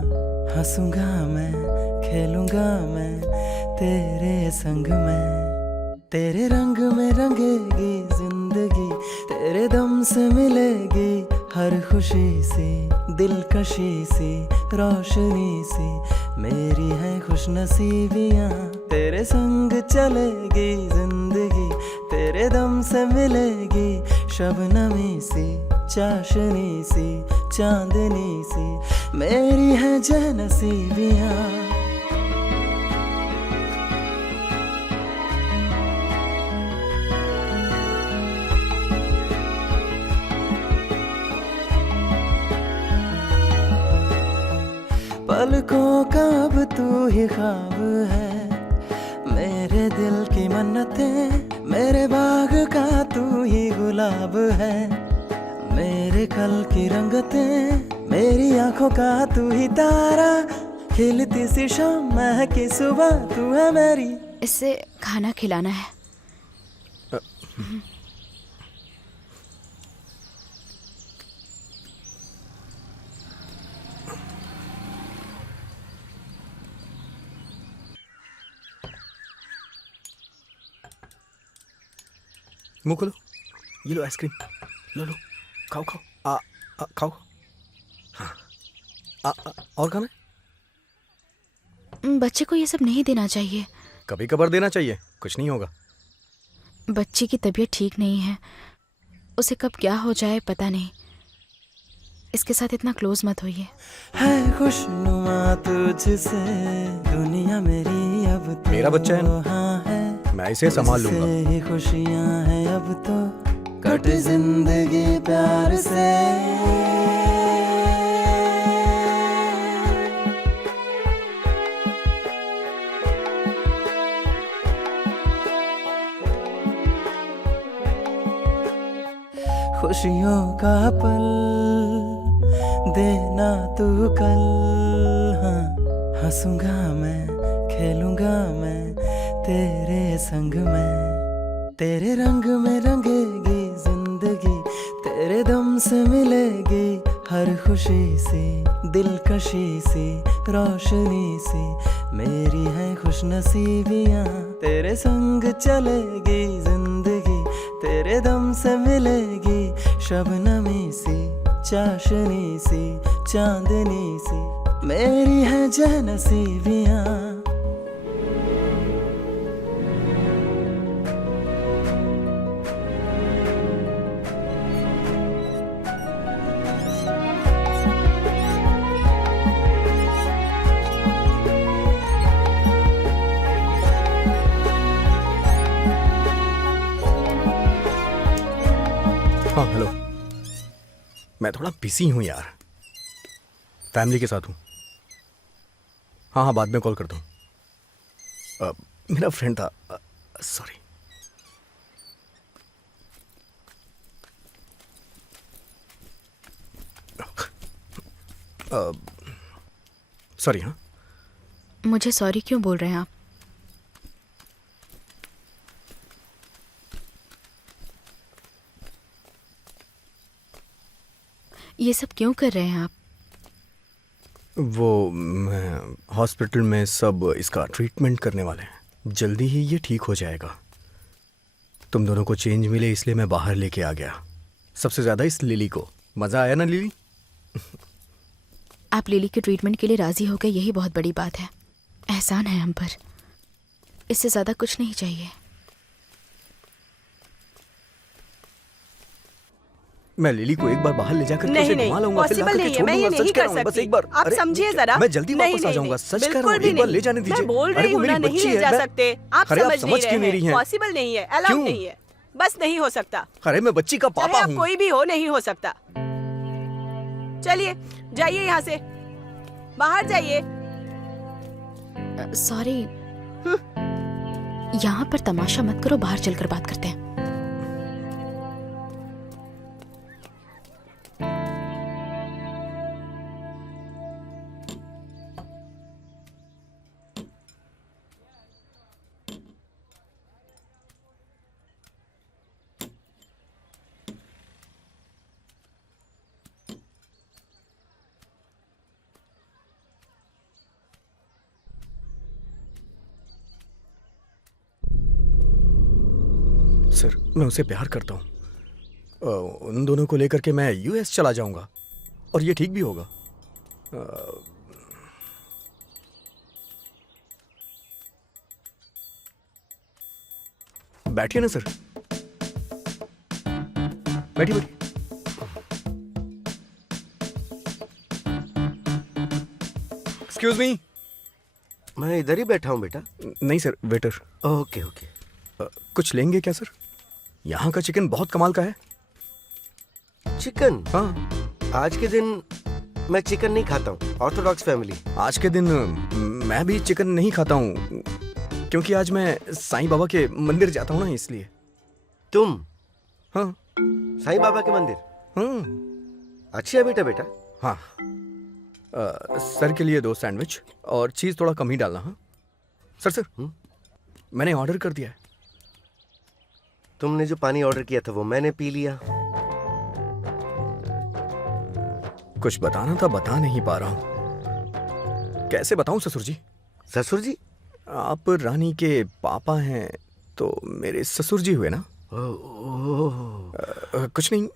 हंसूंगा मैं, खेलूंगा मैं तेरे संग में। तेरे रंग में रंगेगी जिंदगी, तेरे दम से मिलेगी हर खुशी सी, दिलकशी सी, रोशनी सी। मेरी है खुशनसीबियाँ, तेरे संग चलेगी जिंदगी। तेरे दम से मिलेगी शबनमी सी, चाशनी सी, चांदनी सी। मेरी है जनसीबियाँ। पलकों का अब तू ही ख्वाब है, मेरे दिल की मन्नतें। मेरे बाग का तू ही गुलाब है, मेरे कल की रंगतें। मेरी आंखों का तू ही तारा, खिलती सी शाम महकी सुबह तू है मेरी। इससे खाना खिलाना है। मुंह खोलो, ये लो आइसक्रीम, लो लो, खाओ खाओ। खाओ। हाँ। और खाना है? बच्चे को ये सब नहीं देना चाहिए। कभी कभार देना चाहिए, कुछ नहीं होगा। बच्चे की तबीयत ठीक नहीं है, उसे कब क्या हो जाए पता नहीं। इसके साथ इतना क्लोज मत होइए। है खुशनुमा तुझसे दुनिया मेरी अब तो। मेरा बच्चा है ना, हाँ है, मैं इसे संभाल लूंगा। ही खुशियाँ हैं अब तो, कट जिंदगी प्यार से। खुशियों का पल देना तू कल। हाँ हंसूंगा मैं, खेलूंगा मैं तेरे संग में। तेरे रंग में रंगेगी जिंदगी, तेरे दम से मिलेगी हर खुशी सी, दिलकशी सी, रोशनी सी। मेरी है खुशनसीबियाँ, तेरे संग चलेगी जिंदगी। तेरे दम से मिलेगी शबनमी सी, चाशनी सी, चांदनी सी। मेरी है जनसीबियाँ। हाँ हेलो। मैं थोड़ा बिजी हूँ यार, फैमिली के साथ हूँ। हाँ हाँ, बाद में कॉल करता हूँ। मेरा फ्रेंड था, सॉरी। सॉरी। हाँ, मुझे सॉरी क्यों बोल रहे हैं आप? ये सब क्यों कर रहे हैं आप? वो मैं हॉस्पिटल में सब इसका ट्रीटमेंट करने वाले हैं, जल्दी ही ये ठीक हो जाएगा। तुम दोनों को चेंज मिले इसलिए मैं बाहर लेके आ गया, सबसे ज़्यादा इस लिली को। मज़ा आया ना लिली? आप लिली के ट्रीटमेंट के लिए राजी हो गए, यही बहुत बड़ी बात है। एहसान है हम पर, इससे ज़्यादा कुछ नहीं चाहिए। मैं लिली को एक बार बाहर ले जाकर नहीं, उसे नहीं, घुमा लाऊंगा, फिर possible लाकर के नहीं है, छोड़ मैं ये दूंगा। नहीं सच कह कर रहा हूँ, बस सकती। एक बार। आप अरे, समझिए जरा। मैं जल्दी नहीं, वापस आ नहीं, जाऊंगा, नहीं, सच कह रहा बिल्कुल हूँ। भी एक बार नहीं। ले जाने दीजिए। मैं बोल अरे रही वो हूँ मेरी ना, नहीं बच्ची ले है, जा मैं- सकते। आप अरे आप समझ समझ नहीं क्यों नहीं रहे रही हैं। हैं? पॉसिबल नहीं है, अलाउड क्यों? नहीं है, बस नहीं हो सकता। अरे मैं बच्ची का चाहे पापा आप हूँ। कोई भी हो, नहीं हो सकता। चलिए जाइए यहाँ से, बाहर जाइए। सॉरी, यहाँ पर तमाशा मत करो, बाहर चलकर बात करते हैं। सर, मैं उसे प्यार करता हूँ। उन दोनों को लेकर के मैं यूएस चला जाऊंगा और ये ठीक भी होगा। बैठिए ना सर, बैठिए बैठिए। Excuse me. मैं इधर ही बैठा हूँ बेटा। नहीं सर, वेटर। Okay okay. कुछ लेंगे क्या सर? यहाँ का चिकन बहुत कमाल का है। चिकन? हाँ, आज के दिन मैं चिकन नहीं खाता हूँ, ऑर्थोडॉक्स फैमिली। आज के दिन मैं भी चिकन नहीं खाता हूँ, क्योंकि आज मैं साईं बाबा के मंदिर जाता हूँ ना, इसलिए। तुम? हाँ साईं बाबा के मंदिर? हाँ अच्छा बेटा बेटा। हाँ। सर के लिए 2 सैंडविच और चीज़ थोड़ा कम ही डालना। हाँ सर। सर मैंने ऑर्डर कर दिया है। तुमने जो पानी ऑर्डर किया था वो मैंने पी लिया। कुछ बताना था, बता नहीं पा रहा हूँ। कैसे बताऊँ ससुर जी? ससुर जी? आप रानी के पापा हैं तो मेरे ससुर जी हुए ना। कुछ नहीं,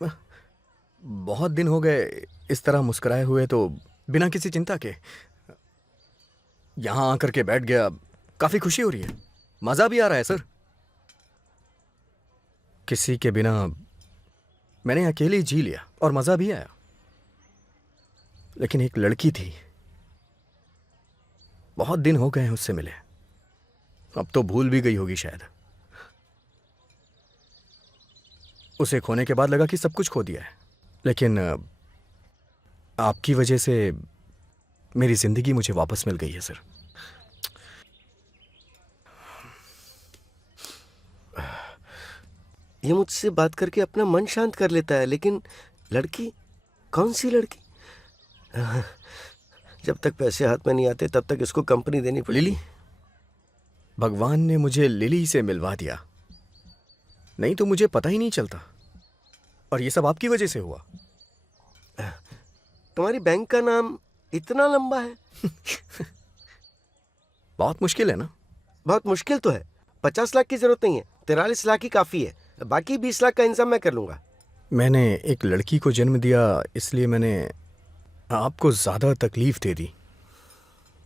बहुत दिन हो गए इस तरह मुस्कुराए हुए, तो बिना किसी चिंता के यहाँ आकर के बैठ गया। काफी खुशी हो रही है, मजा भी आ रहा है सर। किसी के बिना मैंने अकेले ही जी लिया और मजा भी आया। लेकिन एक लड़की थी, बहुत दिन हो गए हैं उससे मिले, अब तो भूल भी गई होगी शायद। उसे खोने के बाद लगा कि सब कुछ खो दिया है, लेकिन आपकी वजह से मेरी जिंदगी मुझे वापस मिल गई है सर। ये मुझसे बात करके अपना मन शांत कर लेता है, लेकिन लड़की? कौन सी लड़की? जब तक पैसे हाथ में नहीं आते तब तक इसको कंपनी देनी पड़ेगी। लिली, भगवान ने मुझे लिली से मिलवा दिया, नहीं तो मुझे पता ही नहीं चलता। और ये सब आपकी वजह से हुआ। तुम्हारी बैंक का नाम इतना लंबा है? बहुत मुश्किल है ना? बहुत मुश्किल तो है। 50 लाख की जरूरत नहीं है, 43 लाख ही काफी है। बाकी 20 लाख का इंतजाम मैं कर लूंगा। मैंने एक लड़की को जन्म दिया, इसलिए मैंने आपको ज्यादा तकलीफ दे दी।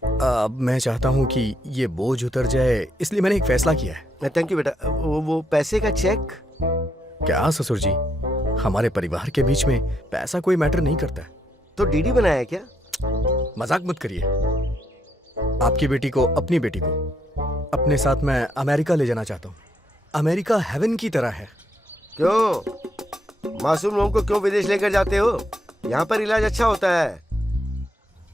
अब मैं चाहता हूं कि ये बोझ उतर जाए, इसलिए मैंने एक फैसला किया है। थैंक यू बेटा। वो पैसे का चेक? क्या ससुर जी, हमारे परिवार के बीच में पैसा कोई मैटर नहीं करता है। तो डीडी बनाया है क्या? मजाक मत करिए। आपकी बेटी को, अपनी बेटी को अपने साथ मैं अमेरिका ले जाना चाहता हूँ। अमेरिका हेवन की तरह है। क्यों? मासूम लोगों को क्यों विदेश लेकर जाते हो? यहाँ पर इलाज अच्छा होता है।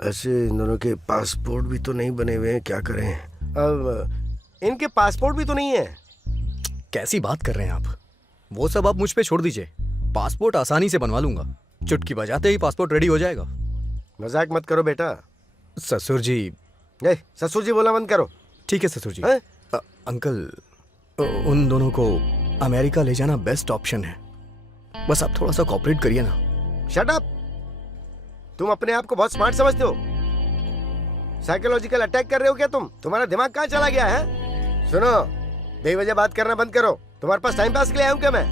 ऐसे इन दोनों के पासपोर्ट भी तो नहीं बने हुए हैं, क्या करें? अब इनके पासपोर्ट भी तो नहीं है। कैसी बात कर रहे हैं आप? वो सब आप मुझ पे छोड़ दीजिए, पासपोर्ट आसानी से बनवा लूंगा। चुटकी बजाते ही पासपोर्ट रेडी हो जाएगा। मजाक मत करो बेटा। ससुर जी। ससुर जी बोला बंद करो। ठीक है ससुर जी। हैं? अंकल, उन दोनों को अमेरिका ले जाना बेस्ट ऑप्शन है। बस आप थोड़ा सा कोऑपरेट करिए ना। Shut up. तुम अपने आप को बहुत स्मार्ट समझते हो। साइकोलॉजिकल अटैक कर रहे हो क्या तुम? तुम्हारा दिमाग कहाँ चला गया है? सुनो, बेवजह बात करना बंद करो। तुम्हारे पास टाइम पास के लिए आया हूं क्या मैं?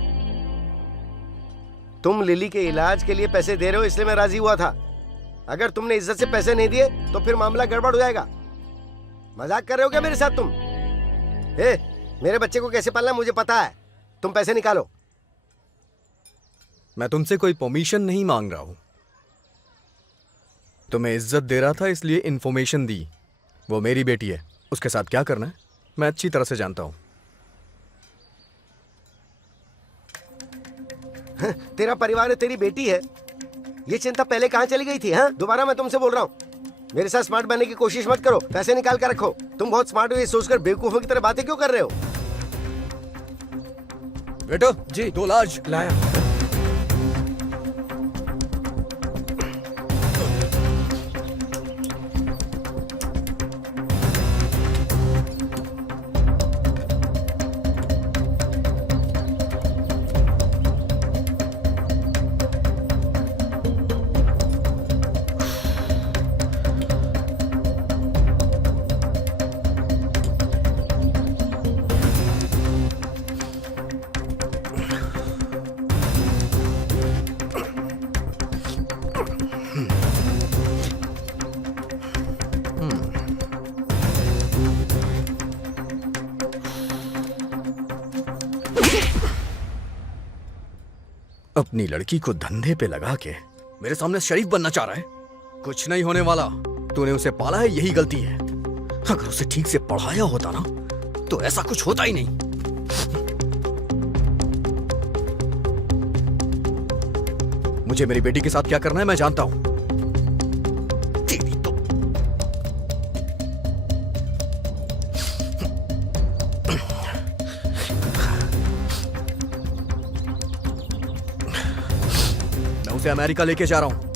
तुम लिली के इलाज के लिए पैसे दे रहे हो, इसलिए मैं राजी हुआ था। अगर तुमने इज्जत से पैसे नहीं दिए तो फिर मामला गड़बड़ हो जाएगा। मजाक कर रहे हो क्या मेरे साथ तुम? मेरे बच्चे को कैसे पालना मुझे पता है। तुम पैसे निकालो। मैं तुमसे कोई परमिशन नहीं मांग रहा हूं। तुम्हें इज्जत दे रहा था इसलिए इंफॉर्मेशन दी। वो मेरी बेटी है, उसके साथ क्या करना है मैं अच्छी तरह से जानता हूं। तेरा परिवार है, तेरी बेटी है, ये चिंता पहले कहाँ चली गई थी? हाँ, दोबारा मैं तुमसे बोल रहा हूँ, मेरे साथ स्मार्ट बनने की कोशिश मत करो। पैसे निकाल कर रखो। तुम बहुत स्मार्ट हो ये सोचकर बेवकूफों की तरह बातें क्यों कर रहे हो? बेटा जी, 2 लार्ज लाया। अपनी लड़की को धंधे पे लगा के मेरे सामने शरीफ बनना चाह रहा है। कुछ नहीं होने वाला। तूने उसे पाला है, यही गलती है। अगर उसे ठीक से पढ़ाया होता ना तो ऐसा कुछ होता ही नहीं। मुझे मेरी बेटी के साथ क्या करना है मैं जानता हूं। तेरी तो मैं उसे अमेरिका लेके जा रहा हूं।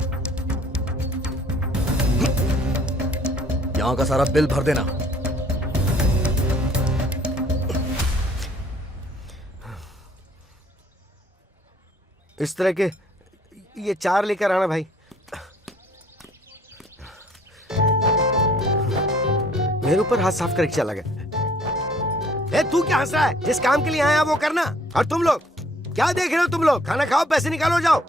यहां का सारा बिल भर देना। इस तरह के ये 4 लेकर आना भाई। मेरे ऊपर हाथ साफ करके चला गया। तू क्या हंस रहा है? जिस काम के लिए आया वो करना। और तुम लोग क्या देख रहे हो? तुम लोग खाना खाओ, पैसे निकालो, जाओ।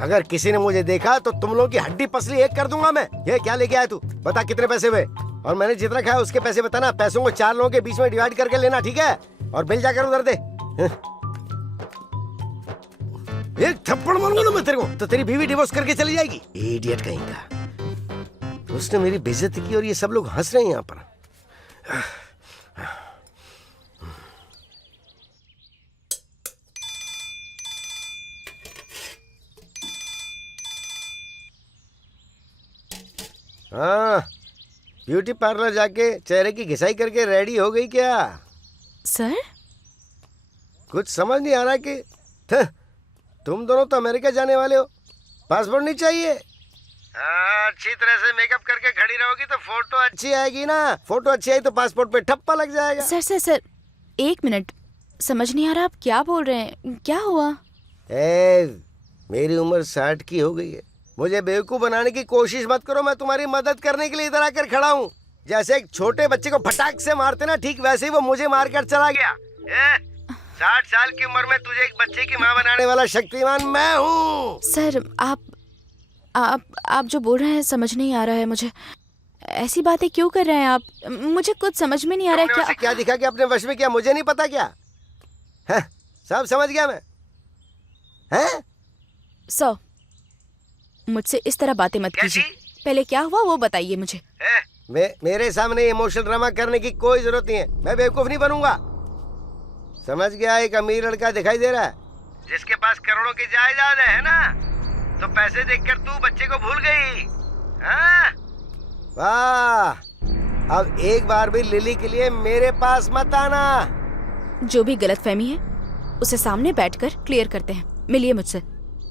अगर किसी ने मुझे देखा तो तुम लोगों की हड्डी पसली एक कर दूंगा मैं। ये क्या लेके आया तू? बता कितने पैसे हुए? और मैंने जितना खाया उसके पैसे बताना। पैसों को 4 लोगों के बीच में डिवाइड करके लेना, ठीक है? और बिल जाकर उधर दे। एक थप्पड़ मारूंगा ना मैं तेरे को तो तेरी बीवी डिवोर्स करके चली जाएगी। इडियट कहीं का। उसने मेरी बेइज्जती की और ये सब लोग हंस रहे हैं यहाँ पर। हाँ, ब्यूटी पार्लर जाके चेहरे की घिसाई करके रेडी हो गई क्या? सर, कुछ समझ नहीं आ रहा कि तुम दोनों तो अमेरिका जाने वाले हो। पासपोर्ट नहीं चाहिए? अच्छी तरह से मेकअप करके खड़ी रहोगी तो फोटो अच्छी आएगी ना। फोटो अच्छी आई तो पासपोर्ट पे ठप्पा लग जाएगा। Sir sir sir, 1 minute. समझ नहीं आ रहा आप क्या बोल रहे हैं। क्या हुआ? मेरी उम्र 60 की हो गई है। मुझे बेवकूफ बनाने की कोशिश मत करो। मैं तुम्हारी मदद करने के लिए इधर आकर खड़ा हूँ। जैसे एक छोटे बच्चे को फटाक से मारते ना, ठीक वैसे ही वो मुझे मारकर चला गया। 60 साल की उम्र में तुझे एक बच्चे की माँ बनाने वाला शक्तिमान मैं हूँ। सर, आप जो बोल रहे हैं समझ नहीं आ रहा है मुझे। ऐसी बातें क्यों कर रहे हैं आप? मुझे कुछ समझ में नहीं आ रहा है। क्या दिखा के अपने वश में किया मुझे नहीं पता क्या है? सब समझ गया मैं। हैं? सो मुझसे इस तरह बातें मत कीजिए। पहले क्या हुआ वो बताइए मुझे। मेरे सामने इमोशनल ड्रामा करने की कोई जरूरत नहीं है। मैं बेवकूफ नहीं बनूंगा। समझ गया? एक अमीर लड़का दिखाई दे रहा है, जिसके पास करोड़ों की जायदाद है ना, तो पैसे देखकर तू बच्चे को भूल गई। हाँ? वाह, अब एक बार भी लिली के लिए मेरे पास मत आना। जो भी गलतफहमी है उसे सामने बैठकर क्लियर करते हैं। मिलिए मुझसे।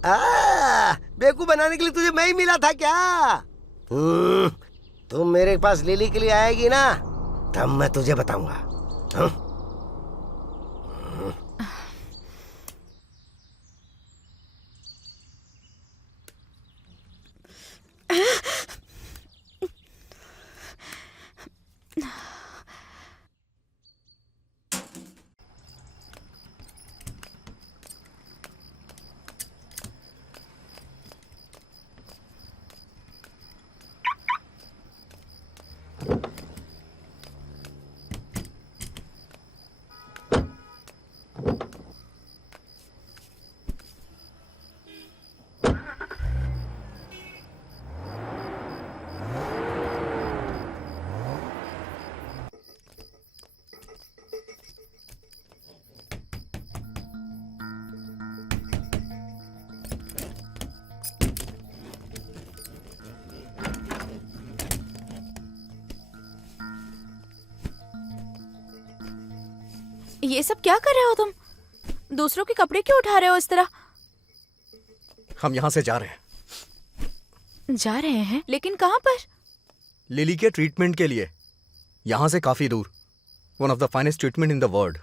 बेवकूफ बनाने के लिए तुझे मैं ही मिला था क्या? तुम मेरे पास लिली के लिए आएगी ना, तब मैं तुझे बताऊंगा। हाँ? ये सब क्या कर रहे हो तुम? दूसरों के कपड़े क्यों उठा रहे हो इस तरह? हम यहाँ से जा रहे हैं। जा रहे हैं? लेकिन कहाँ पर? लिली के ट्रीटमेंट के लिए, यहाँ से काफी दूर। One of the finest treatment in the world.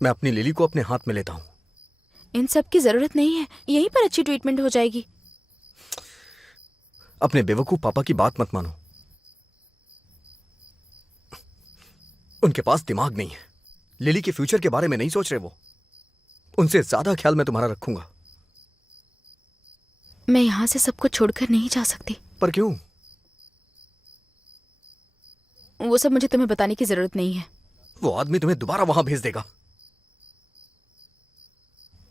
मैं अपनी लिली को अपने हाथ में लेता हूँ। इन सब की जरूरत नहीं है, यहीं पर अच्छी ट्रीटमेंट हो जाएगी। अपने बेवकूफ पापा की बात मत मानो। उनके पास दिमाग नहीं है। लिली के फ्यूचर के बारे में नहीं सोच रहे वो। उनसे ज्यादा ख्याल मैं तुम्हारा रखूंगा। मैं यहाँ से सबको छोड़कर नहीं जा सकती। पर क्यों? वो सब मुझे तुम्हें बताने की जरूरत नहीं है। वो आदमी तुम्हें दोबारा वहां भेज देगा।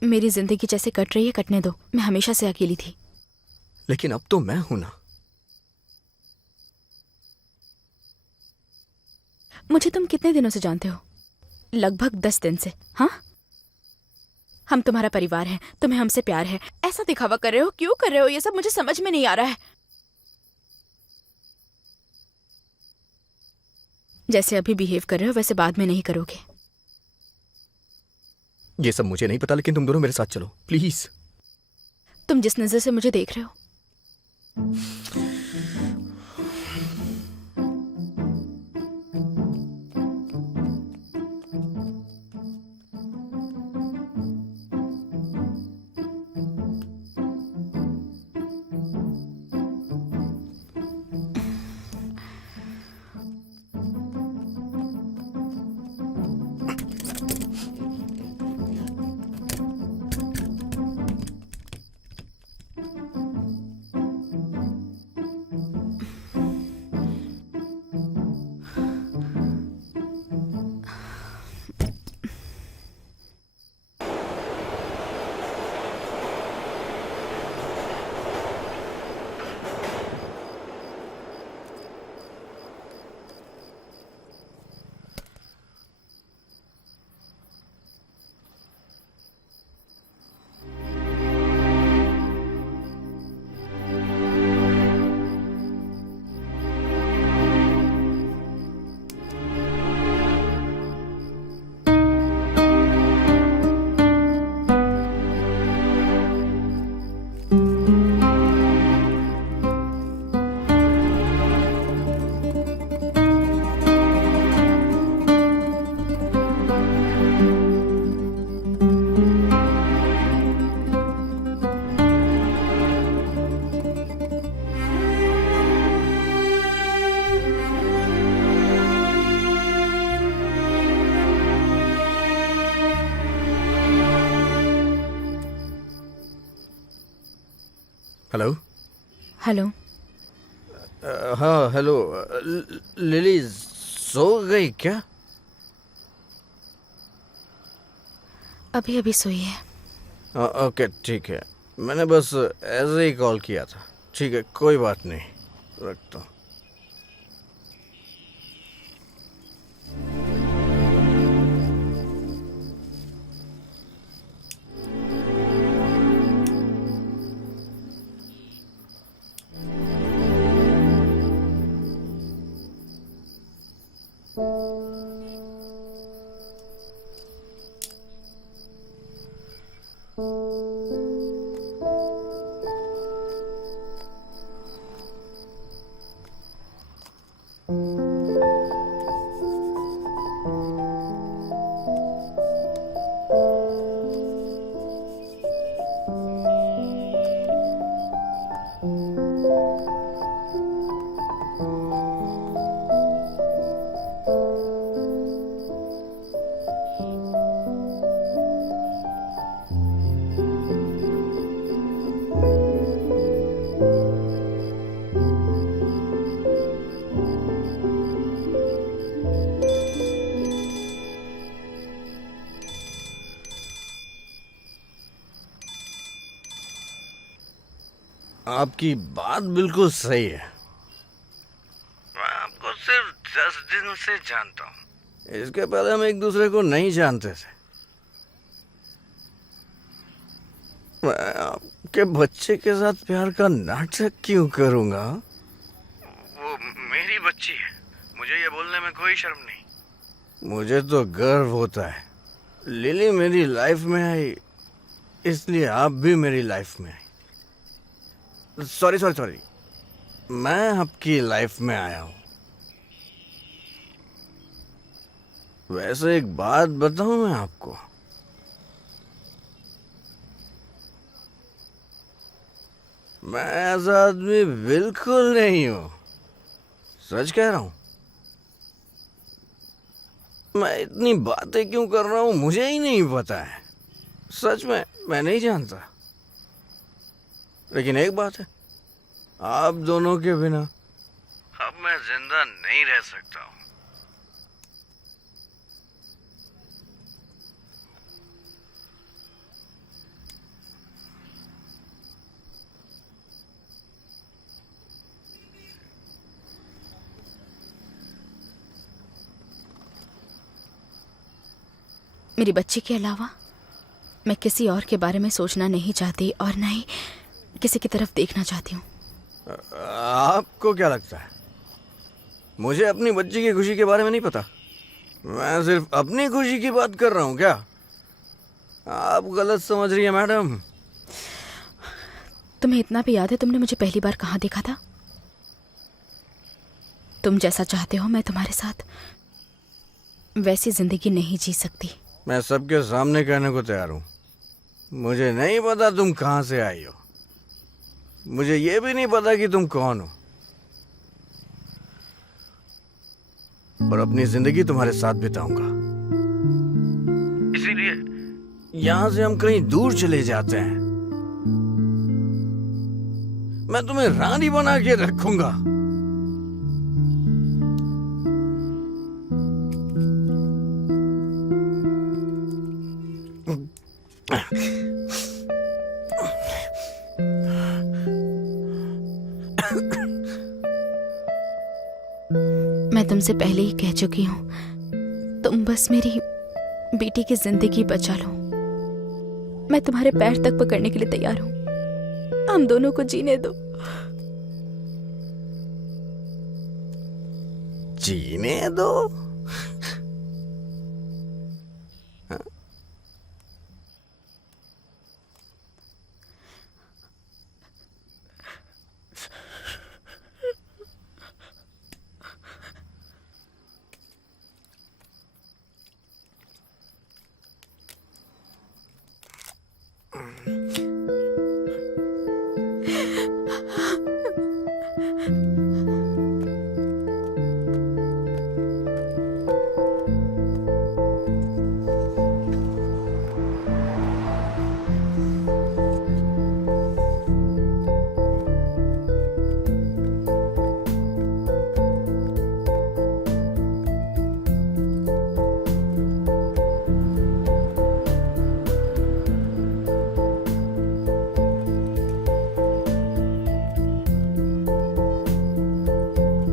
मेरी जिंदगी जैसे कट रही है कटने दो। मैं हमेशा से अकेली थी। लेकिन अब तो मैं हूं ना। मुझे तुम कितने दिनों से जानते हो? लगभग 10 दिन से। हाँ, हम तुम्हारा परिवार हैं, तुम्हें हमसे प्यार है। ऐसा दिखावा कर रहे हो, क्यों कर रहे हो? ये सब मुझे समझ में नहीं आ रहा है। जैसे अभी बिहेव कर रहे हो वैसे बाद में नहीं करोगे। ये सब मुझे नहीं पता, लेकिन तुम दोनों मेरे साथ चलो प्लीज। तुम जिस नजर से मुझे देख रहे हो, हेलो। हेलो। हाँ हेलो। लिली सो गई क्या? अभी अभी सोई है। ओके ठीक है, मैंने बस ऐसे ही कॉल किया था। ठीक है, कोई बात नहीं, रखता हूँ। आपकी बात बिल्कुल सही है। मैं आपको सिर्फ 10 दिन से जानता हूँ। इसके पहले हम एक दूसरे को नहीं जानते थे। मैं आपके बच्चे के साथ प्यार का नाटक क्यों करूँगा? वो मेरी बच्ची है, मुझे ये बोलने में कोई शर्म नहीं। मुझे तो गर्व होता है। लिली मेरी लाइफ में आई, इसलिए आप भी मेरी लाइफ में आई। सॉरी, मैं आपकी लाइफ में आया हूं। वैसे एक बात बताऊं मैं आपको, मैं ऐसा आदमी बिल्कुल नहीं हूं। सच कह रहा हूं। मैं इतनी बातें क्यों कर रहा हूं मुझे ही नहीं पता है। सच में मैं नहीं जानता। लेकिन एक बात है, आप दोनों के बिना अब मैं जिंदा नहीं रह सकता हूं। मेरी बच्ची के अलावा मैं किसी और के बारे में सोचना नहीं चाहती और न ही किसी की तरफ देखना चाहती हूँ। आपको क्या लगता है मुझे अपनी बच्ची की खुशी के बारे में नहीं पता? मैं सिर्फ अपनी खुशी की बात कर रहा हूँ क्या? आप गलत समझ रही है मैडम। तुम्हें इतना भी याद है तुमने मुझे पहली बार कहाँ देखा था? तुम जैसा चाहते हो मैं तुम्हारे साथ वैसी जिंदगी नहीं जी सकती। मैं सबके सामने कहने को तैयार हूँ, मुझे नहीं पता तुम कहाँ से आई हो। मुझे ये भी नहीं पता कि तुम कौन हो, और अपनी जिंदगी तुम्हारे साथ बिताऊंगा। इसीलिए यहां से हम कहीं दूर चले जाते हैं। मैं तुम्हें रानी बना के रखूंगा। मैं तुमसे पहले ही कह चुकी हूँ, तुम बस मेरी बेटी की जिंदगी बचा लो। मैं तुम्हारे पैर तक पकड़ने के लिए तैयार हूँ। हम दोनों को जीने दो। जीने दो?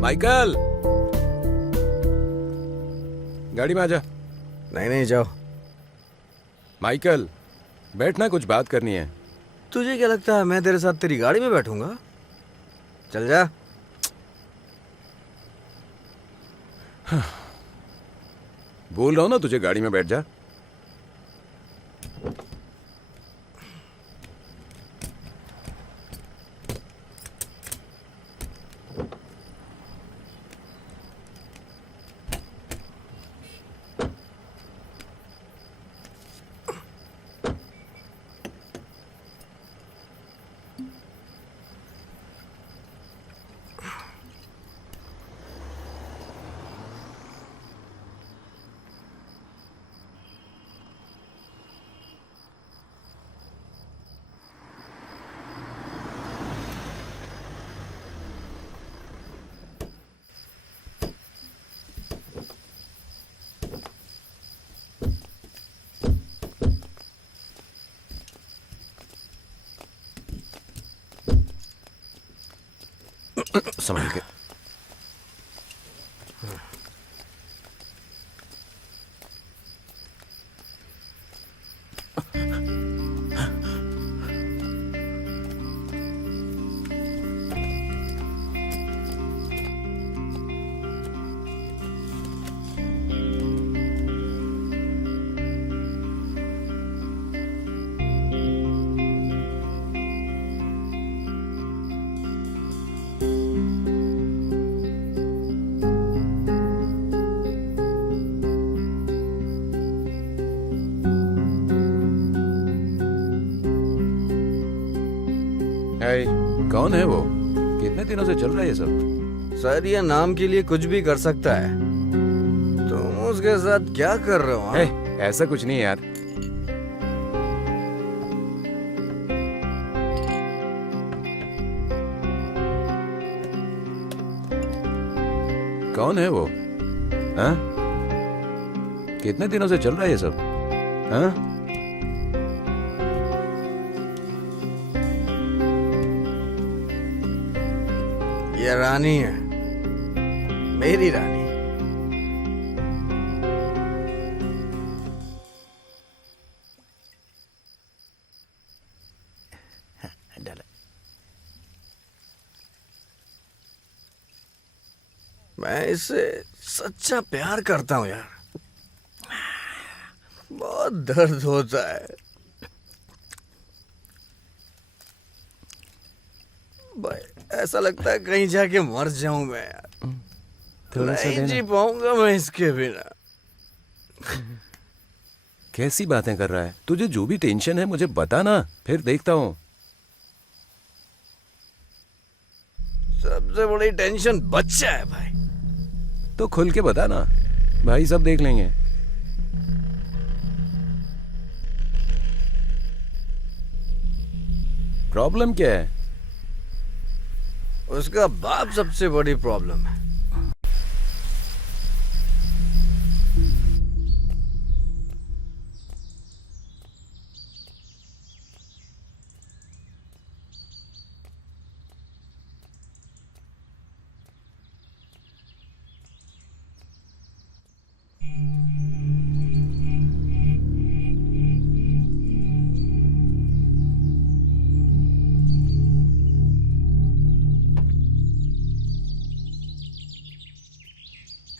माइकल, गाड़ी में आजा। नहीं जाओ। माइकल, बैठना, कुछ बात करनी है। तुझे क्या लगता है मैं तेरे साथ तेरी गाड़ी में बैठूंगा? चल जा। बोल रहा हूं ना तुझे, गाड़ी में बैठ जा। संभल के। कौन है वो? कितने दिनों से चल रहा है ये सब? सर ये नाम के लिए कुछ भी कर सकता है। तुम उसके साथ क्या कर रहे हो? हाँ? ऐसा कुछ नहीं है यार। कौन है वो? हाँ? कितने दिनों से चल रहा है ये सब? हाँ? ये रानी है, मेरी रानी। मैं इससे सच्चा प्यार करता हूं यार। बहुत दर्द होता है। भाई ऐसा लगता है कहीं जाके मर जाऊं मैं यार। थोड़ा सा नहीं जी पाऊंगा मैं इसके बिना। कैसी बातें कर रहा है? तुझे जो भी टेंशन है मुझे बता ना, फिर देखता हूँ। सबसे बड़ी टेंशन बच्चा है भाई। तो खुल के बता ना, भाई सब देख लेंगे। प्रॉब्लम क्या है? उसका बाप सबसे बड़ी प्रॉब्लम है।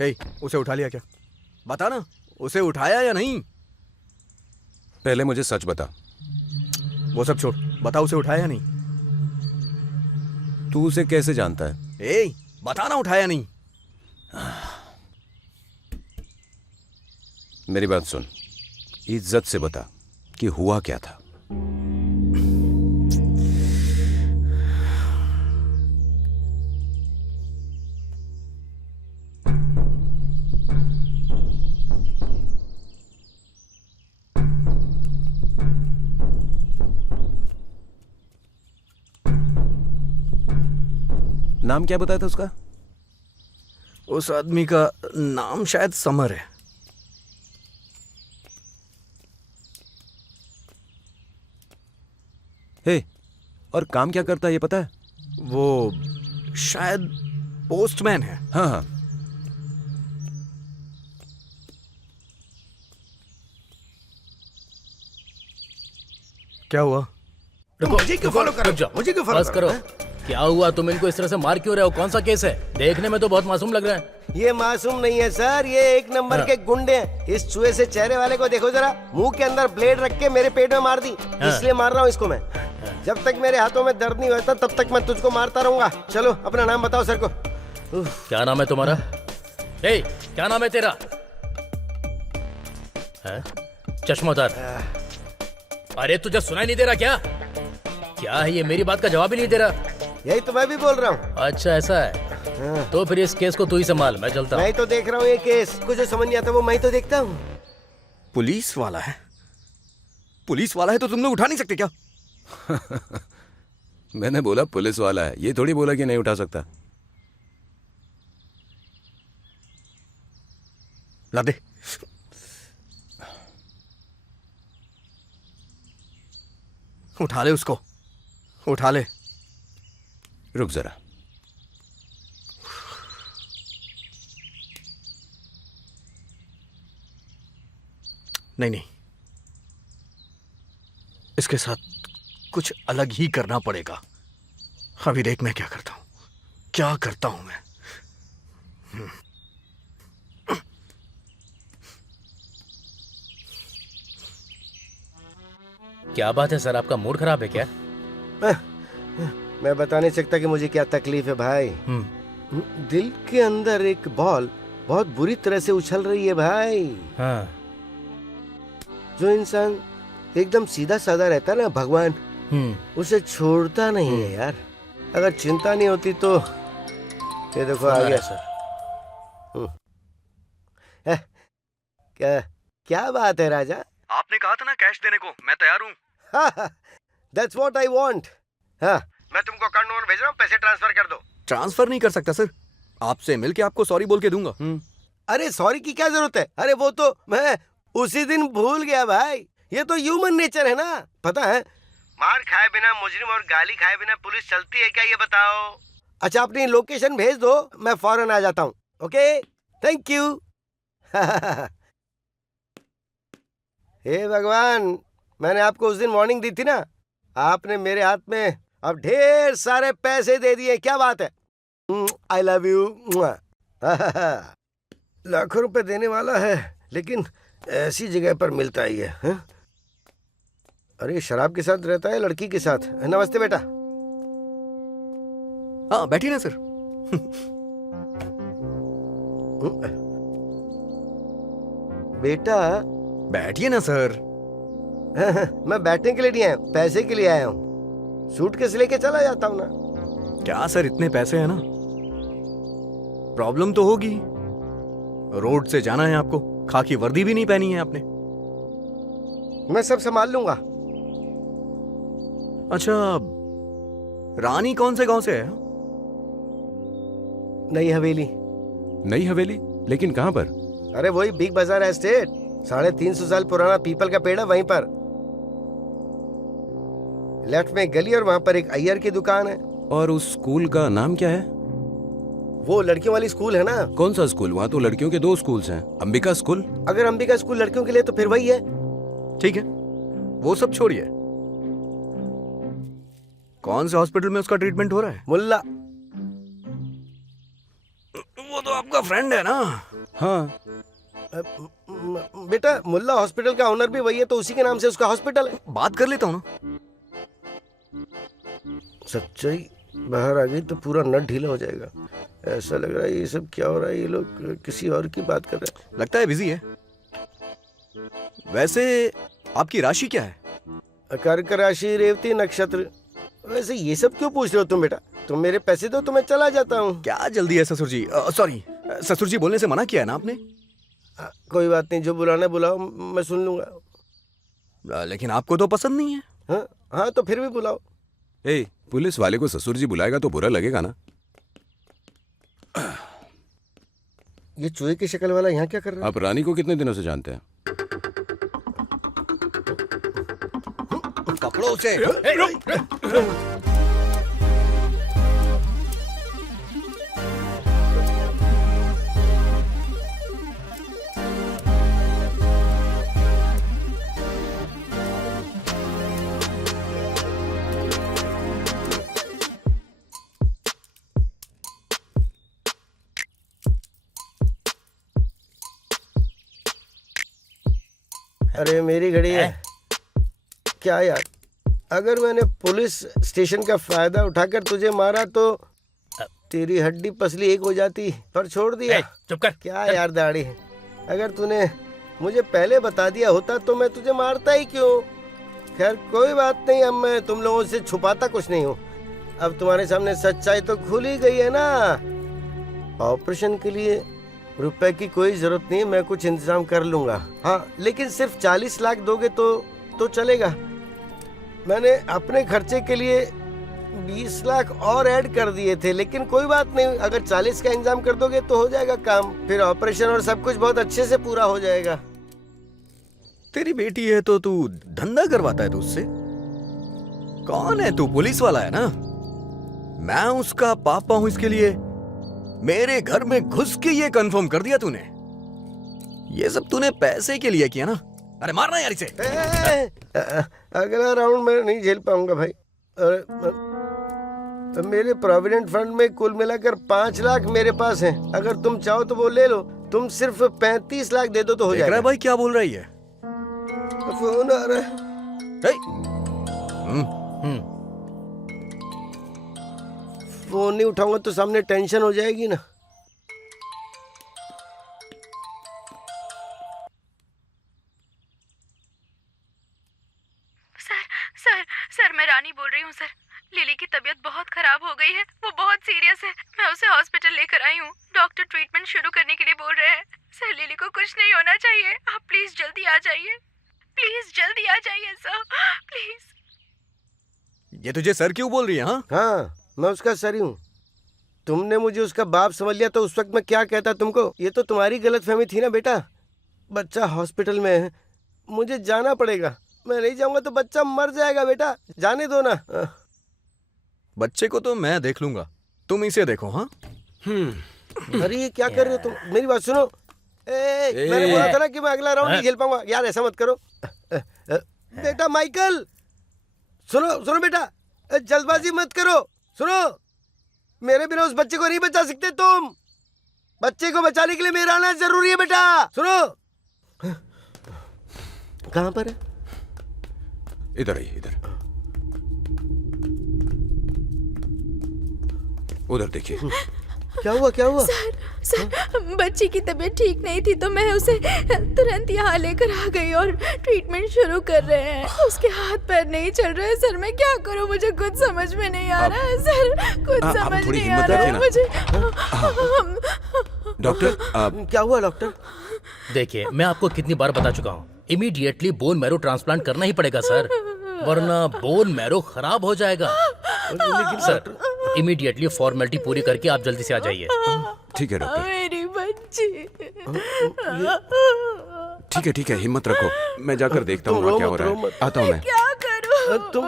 हे, उसे उठा लिया क्या? बता ना, उसे उठाया या नहीं? पहले मुझे सच बता। वो सब छोड़, बता उसे उठाया या नहीं? तू उसे कैसे जानता है? ए, बता ना उठाया नहीं। मेरी बात सुन, इज्जत से बता कि हुआ क्या था। नाम क्या बताया था उसका? उस आदमी का नाम शायद समर है। हे, और काम क्या करता है ये पता है? वो शायद पोस्टमैन है। हाँ हाँ। क्या हुआ? मुझे क्यों फॉलो कर रहे हो? मुझे क्यों फॉलो बस करो। क्या हुआ? तुम इनको इस तरह से मार क्यों रहे हो? कौन सा केस है? देखने में तो बहुत मासूम लग रहा है। ये मासूम नहीं है सर, ये एक नंबर के गुंडे हैं। इस चूहे से चेहरे वाले को देखो जरा, मुंह के अंदर ब्लेड रख के मेरे पेट में मार दी। इसलिए मार रहा हूँ इसको मैं। जब तक मेरे हाथों में दर्द नहीं होता तब तक मैं तुझको मारता रहूंगा। चलो अपना नाम बताओ सर को। क्या नाम है तुम्हारा? ए, क्या नाम है तेरा? है? चश्मोदार। अरे तुझे सुनाई नहीं दे रहा क्या? क्या है ये? मेरी बात का जवाब ही नहीं दे रहा। यही तो मैं भी बोल रहा हूँ। अच्छा ऐसा है, तो फिर इस केस को तू ही संभाल, मैं चलता हूँ। मैं तो देख रहा हूँ ये केस, कुछ जो समझ नहीं आता वो मैं तो देखता हूँ। पुलिस वाला है? पुलिस वाला है तो तुम लोग उठा नहीं सकते क्या? मैंने बोला पुलिस वाला है, ये थोड़ी बोला कि नहीं उठा सकता। ला दे। उठा ले उसको, उठा ले। रुक जरा, नहीं नहीं, इसके साथ कुछ अलग ही करना पड़ेगा। अभी देख मैं क्या करता हूं, क्या करता हूं मैं। क्या बात है सर, आपका मूड खराब है क्या? मैं बता नहीं सकता कि मुझे क्या तकलीफ है भाई। दिल के अंदर एक बॉल बहुत बुरी तरह से उछल रही है भाई। हाँ। जो इंसान एकदम सीधा साधा रहता है ना, भगवान उसे छोड़ता नहीं है यार। अगर चिंता नहीं होती तो ये देखो आ गया सर। क्या क्या बात है राजा? आपने कहा था ना कैश देने को, मैं तैयार हूं। That's what I want. हाँ, मैं तुमको अकाउंट नंबर भेज रहा हूँ, पैसे ट्रांसफर कर दो। ट्रांसफर नहीं कर सकता सर, आपसे मिलके आपको सॉरी बोल के दूंगा। अरे सॉरी की क्या जरूरत है? अरे वो तो मैं उसी दिन भूल गया भाई। ये तो ह्यूमन नेचर है ना, पता है। मार खाए बिना मुजरिम और गाली खाए बिना पुलिस चलती है क्या, ये बताओ? अच्छा, अपनी लोकेशन भेज दो, मैं फौरन आ जाता हूँ। Okay, thank you. हे भगवान, मैंने आपको उस दिन वार्निंग दी थी ना, आपने मेरे हाथ में अब ढेर सारे पैसे दे दिए। क्या बात है? I love you. लाखों रुपए देने वाला है, लेकिन ऐसी जगह पर मिलता ही है, हैं? अरे शराब के साथ रहता है, लड़की के साथ। नमस्ते बेटा। हाँ बैठिए ना सर। बेटा बैठिए ना सर। मैं बैठने के लिए नहीं आया, पैसे के लिए आया हूँ। सूटकेस लेके चला जाता हूँ ना। क्या सर, इतने पैसे हैं ना, प्रॉब्लम तो होगी। रोड से जाना है आपको, खाकी वर्दी भी नहीं पहनी है आपने। मैं सब संभाल लूंगा। अच्छा, रानी कौन से गांव से है? नई हवेली। नई हवेली? लेकिन कहाँ पर? अरे वही बिग बाजार एस्टेट, 350 साल पुराना पीपल का पेड़ है वहीं पर। लेफ्ट में गली और वहां पर एक अय्यर की दुकान है। और उस स्कूल का नाम क्या है? वो लड़कियों वाली स्कूल है ना। कौन सा स्कूल? वहाँ तो लड़कियों के 2 स्कूल्स हैं। अंबिका स्कूल? अगर अंबिका स्कूल लड़कियों के लिए तो फिर वही है। ठीक है, वो सब छोड़िए। कौन से हॉस्पिटल में उसका ट्रीटमेंट हो रहा है? मुल्ला। वो तो आपका फ्रेंड है ना? हाँ। बेटा, मुल्ला हॉस्पिटल का ओनर भी वही है, तो उसी के नाम से उसका हॉस्पिटल है। बात कर लेता हूँ ना। सच्चाई बाहर आ गई तो पूरा नट ढीला हो जाएगा। ऐसा लग रहा है ये सब क्या हो रहा है, ये लोग किसी और की बात कर रहे हैं। लगता है बिजी है। वैसे आपकी राशि क्या है? कर्क राशि, रेवती नक्षत्र। वैसे ये सब क्यों पूछ रहे हो तुम बेटा? तुम मेरे पैसे दो तो मैं चला जाता हूँ। क्या जल्दी है ससुर जी? सॉरी, ससुर जी बोलने से मना किया है ना आपने? कोई बात नहीं, जो बुलाना बुलाओ, मैं सुन लूंगा। लेकिन आपको तो पसंद नहीं है। हाँ हाँ, तो फिर भी बुलाओ। ए, पुलिस वाले को ससुर जी बुलाएगा तो बुरा लगेगा ना? ये चूहे की शक्ल वाला यहाँ क्या कर रहा है? आप रानी को कितने दिनों से जानते हैं? कपड़ों से। अरे मेरी घड़ी है। क्या यार, अगर मैंने पुलिस स्टेशन का फायदा उठाकर तुझे मारा तो तेरी हड्डी पसली एक हो जाती, पर छोड़ दिया। चुप कर। क्या यार दाढ़ी, अगर तूने मुझे पहले बता दिया होता तो मैं तुझे मारता ही क्यों। खैर कोई बात नहीं, अब मैं तुम लोगों से छुपाता कुछ नहीं हूँ। अब तुम्हारे सामने सच्चाई तो खुल ही गई है ना। ऑपरेशन के लिए रुपए की कोई जरूरत नहीं, मैं कुछ इंतजाम कर लूंगा। हाँ, लेकिन सिर्फ 40 लाख दोगे तो चलेगा। मैंने अपने खर्चे के लिए 20 लाख और ऐड कर दिए थे, लेकिन कोई बात नहीं, अगर 40 का इंतजाम कर दोगे तो हो जाएगा काम। फिर ऑपरेशन और सब कुछ बहुत अच्छे से पूरा हो जाएगा। तेरी बेटी है तो तू धंधा करवाता है तू उससे? कौन है तू? पुलिस वाला है ना? मैं उसका पापा हूं, इसके लिए मेरे घर में घुस के ये कंफर्म कर दिया तूने। ये सब तूने पैसे के लिए किया ना? अरे मारना यार इसे। अगला राउंड मैं नहीं झेल पाऊंगा भाई। मेरे प्रोविडेंट फंड में कुल मिलाकर 5 लाख मेरे पास हैं। अगर तुम चाहो तो वो ले लो। तुम सिर्फ 35 लाख दे दो तो हो देख रहा है जाएगा। भाई क्या बोल रही है? फोन आ रहा है। हे, फोन नहीं उठाऊंगा तो सामने टेंशन हो जाएगी ना। सर मैं रानी बोल रही हूँ सर। लिली की तबीयत बहुत खराब हो गई है, वो बहुत सीरियस है। मैं उसे हॉस्पिटल लेकर आई हूँ। डॉक्टर ट्रीटमेंट शुरू करने के लिए बोल रहे हैं। सर लिली को कुछ नहीं होना चाहिए। आप प्लीज जल्दी आ जाइए, प्लीज जल्दी आ जाइए सर, प्लीज। ये तुझे सर क्यों बोल रही है? हाँ हाँ, मैं उसका सर ही हूँ। तुमने मुझे उसका बाप समझ लिया तो उस वक्त मैं क्या कहता तुमको? ये तो तुम्हारी गलतफहमी थी ना बेटा। बच्चा हॉस्पिटल में है, मुझे जाना पड़ेगा। मैं नहीं जाऊंगा तो बच्चा मर जाएगा बेटा, जाने दो ना। बच्चे को तो मैं देख लूंगा, तुम इसे देखो। हाँ अरे ये क्या कर रहे हो तुम? मेरी बात सुनो। मैंने बोला था ना कि मैं अगला राउंड नहीं खेल पाऊंगा। यार ऐसा मत करो। बेटा माइकल, सुनो सुनो बेटा, जल्दबाजी मत करो। सुनो, मेरे बिना उस बच्चे को नहीं बचा सकते तुम। बच्चे को बचाने के लिए मेरा आना जरूरी है बेटा। सुनो, कहाँ पर है? इधर आइए, इधर। उधर देखिए। क्या हुआ क्या हुआ? सर बच्ची की तबीयत ठीक नहीं थी तो मैं उसे तुरंत यहाँ लेकर आ गई और ट्रीटमेंट शुरू कर रहे हैं। उसके हाथ पैर नहीं चल रहे हैं सर। मैं क्या करूँ, मुझे कुछ समझ में नहीं आ रहा है सर। कुछ समझ थोड़ी नहीं आ हिम्मत रहा रखिए है ना। मुझे। डॉक्टर, क्या हुआ डॉक्टर? देखिए, मैं आपको कितनी बार बता चुका हूँ, इमीडिएटली बोन मैरो ट्रांसप्लांट करना ही पड़ेगा सर, वरना बोन मैरो खराब हो जाएगा। सर इमीडिएटली फॉर्मेलिटी पूरी करके आप जल्दी से आ जाइए। ठीक है डॉक्टर। मेरी बच्ची। ठीक है, हिम्मत रखो। मैं जाकर देखता हूँ वहाँ क्या हो रहा है। आता हूँ मैं। क्या करूँ? तुम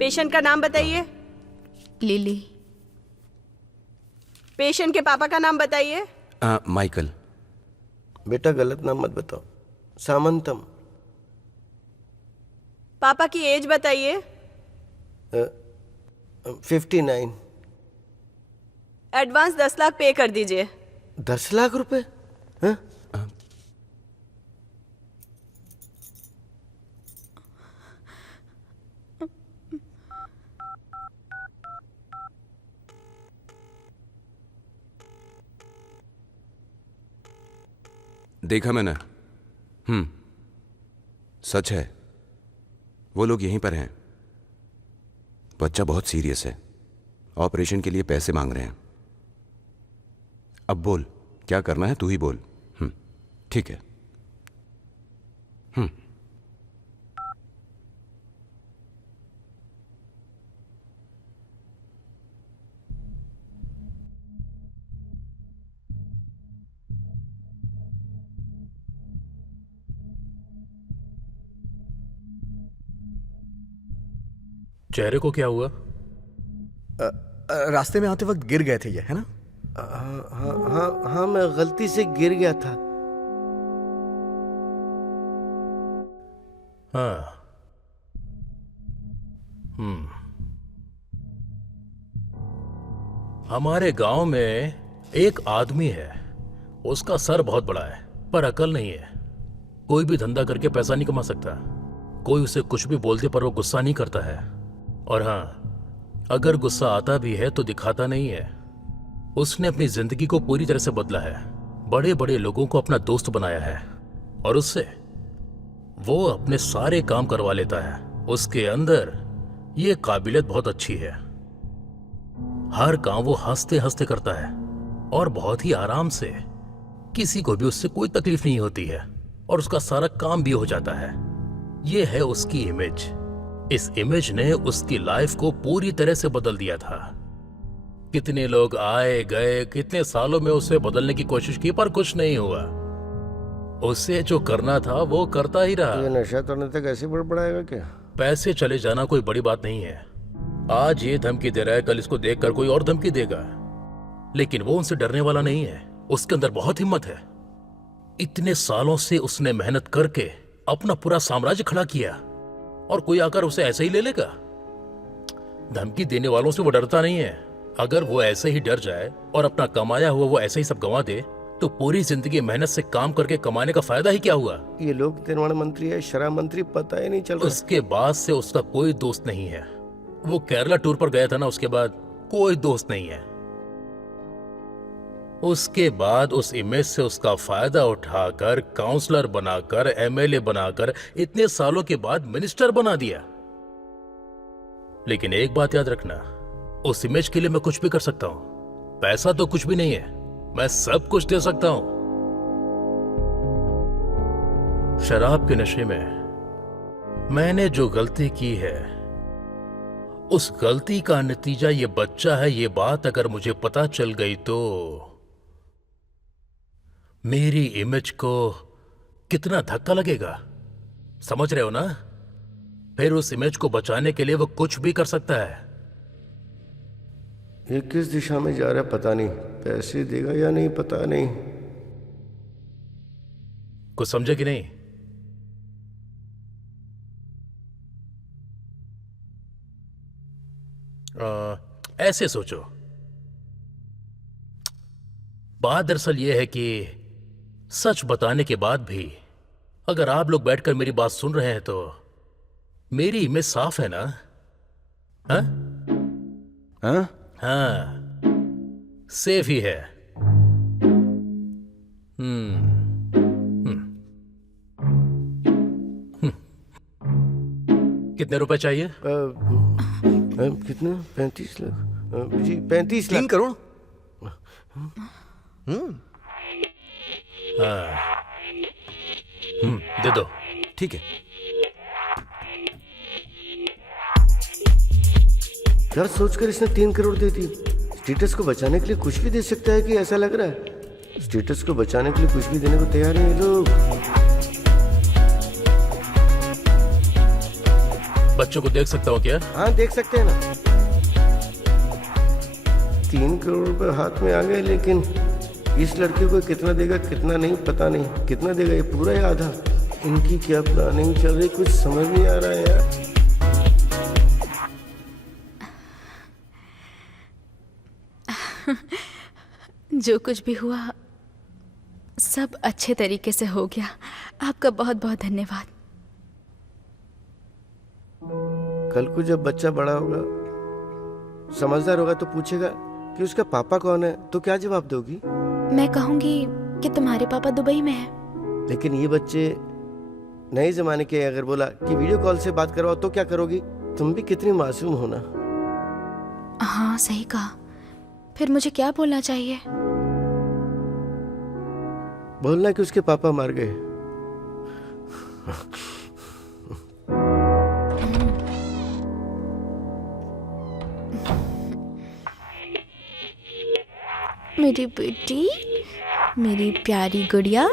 पेशेंट का नाम बताइए। लिली। पेशेंट के पापा का नाम बताइए। माइकल। बेटा गलत नाम मत बताओ। सामंतम। पापा की एज बताइए। 59। एडवांस 10 लाख पे कर दीजिए। 10 लाख रुपए? हाँ? देखा मैंने। सच है, वो लोग यहीं पर हैं। बच्चा बहुत सीरियस है, ऑपरेशन के लिए पैसे मांग रहे हैं। अब बोल क्या करना है, तू ही बोल। ठीक है। चेहरे को क्या हुआ? रास्ते में आते वक्त गिर गए थे ये, है ना? हाँ, मैं गलती से गिर गया था। हाँ। हमारे गांव में एक आदमी है, उसका सर बहुत बड़ा है पर अकल नहीं है। कोई भी धंधा करके पैसा नहीं कमा सकता। कोई उसे कुछ भी बोलते पर वो गुस्सा नहीं करता है। और हाँ, अगर गुस्सा आता भी है तो दिखाता नहीं है। उसने अपनी जिंदगी को पूरी तरह से बदला है, बड़े बड़े लोगों को अपना दोस्त बनाया है और उससे वो अपने सारे काम करवा लेता है। उसके अंदर ये काबिलियत बहुत अच्छी है। हर काम वो हंसते हंसते करता है। और बहुत ही आराम से। किसी को भी उससे कोई तकलीफ नहीं होती है और उसका सारा काम भी हो जाता है। ये है उसकी इमेज। इस इमेज ने उसकी लाइफ को पूरी तरह से बदल दिया था। कितने लोग आए गए, कितने सालों में उसे बदलने की कोशिश की, पर कुछ नहीं हुआ। उसे जो करना था वो करता ही रहा। ये नशा करने तक ऐसे बढ़ पड़ाएगा क्या? पैसे चले जाना कोई बड़ी बात नहीं है। आज ये धमकी दे रहा है, कल इसको देखकर कोई और धमकी देगा, लेकिन वो उनसे डरने वाला नहीं है। उसके अंदर बहुत हिम्मत है। इतने सालों से उसने मेहनत करके अपना पूरा साम्राज्य खड़ा किया और कोई आकर उसे ऐसे ही ले लेगा? धमकी देने वालों से वो डरता नहीं है। अगर वो ऐसे ही डर जाए और अपना कमाया हुआ वो ऐसे ही सब गंवा दे, तो पूरी जिंदगी मेहनत से काम करके कमाने का फायदा ही क्या हुआ? ये लोक निर्माण मंत्री है, शराब मंत्री, पता ही नहीं चल रहा। उसके बाद से उसका कोई दोस्त नहीं है। वो केरला टूर पर गया था ना, उसके बाद कोई दोस्त नहीं है। उसके बाद उस इमेज से उसका फायदा उठाकर काउंसलर बनाकर, एमएलए बनाकर, इतने सालों के बाद मिनिस्टर बना दिया। लेकिन एक बात याद रखना, उस इमेज के लिए मैं कुछ भी कर सकता हूं। पैसा तो कुछ भी नहीं है, मैं सब कुछ दे सकता हूं। शराब के नशे में मैंने जो गलती की है, उस गलती का नतीजा ये बच्चा है। ये बात अगर मुझे पता चल गई तो मेरी इमेज को कितना धक्का लगेगा, समझ रहे हो ना? फिर उस इमेज को बचाने के लिए वो कुछ भी कर सकता है। ये किस दिशा में जा रहा है पता नहीं, पैसे देगा या नहीं पता नहीं। कुछ समझे कि नहीं? ऐसे सोचो, बात दरअसल यह है कि सच बताने के बाद भी अगर आप लोग बैठकर मेरी बात सुन रहे हैं तो मेरी इमेज साफ है ना? हाँ? हाँ? हाँ, सेफ ही है। कितने रुपए चाहिए? कितना? 35 लाख जी, 35 3 लाख। करोड़। दे दो। ठीक है। क्या सोचकर इसने 3 करोड़ दे दी? स्टेटस को बचाने के लिए कुछ भी दे सकता है कि ऐसा लग रहा है? स्टेटस को बचाने के लिए कुछ भी देने को तैयार है ये लोग। बच्चों को देख सकता हूँ क्या? हाँ देख सकते हैं ना। 3 करोड़ रुपए हाथ में आ गए, लेकिन इस लड़के को कितना देगा कितना नहीं पता नहीं। कितना देगा, ये पूरा या आधा? इनकी क्या प्लानिंग चल रही, कुछ समझ नहीं आ रहा है यार। जो कुछ भी हुआ सब अच्छे तरीके से हो गया। आपका बहुत बहुत धन्यवाद। कल को जब बच्चा बड़ा होगा, समझदार होगा, तो पूछेगा कि उसका पापा कौन है, तो क्या जवाब दोगी? मैं कहूंगी कि तुम्हारे पापा दुबई में हैं। लेकिन ये बच्चे नए जमाने के, अगर बोला कि वीडियो कॉल से बात करवाओ तो क्या करोगी? तुम भी कितनी मासूम हो ना। हाँ सही कहा। फिर मुझे क्या बोलना चाहिए? बोलना कि उसके पापा मर गए। मेरी बेटी, मेरी प्यारी गुड़िया,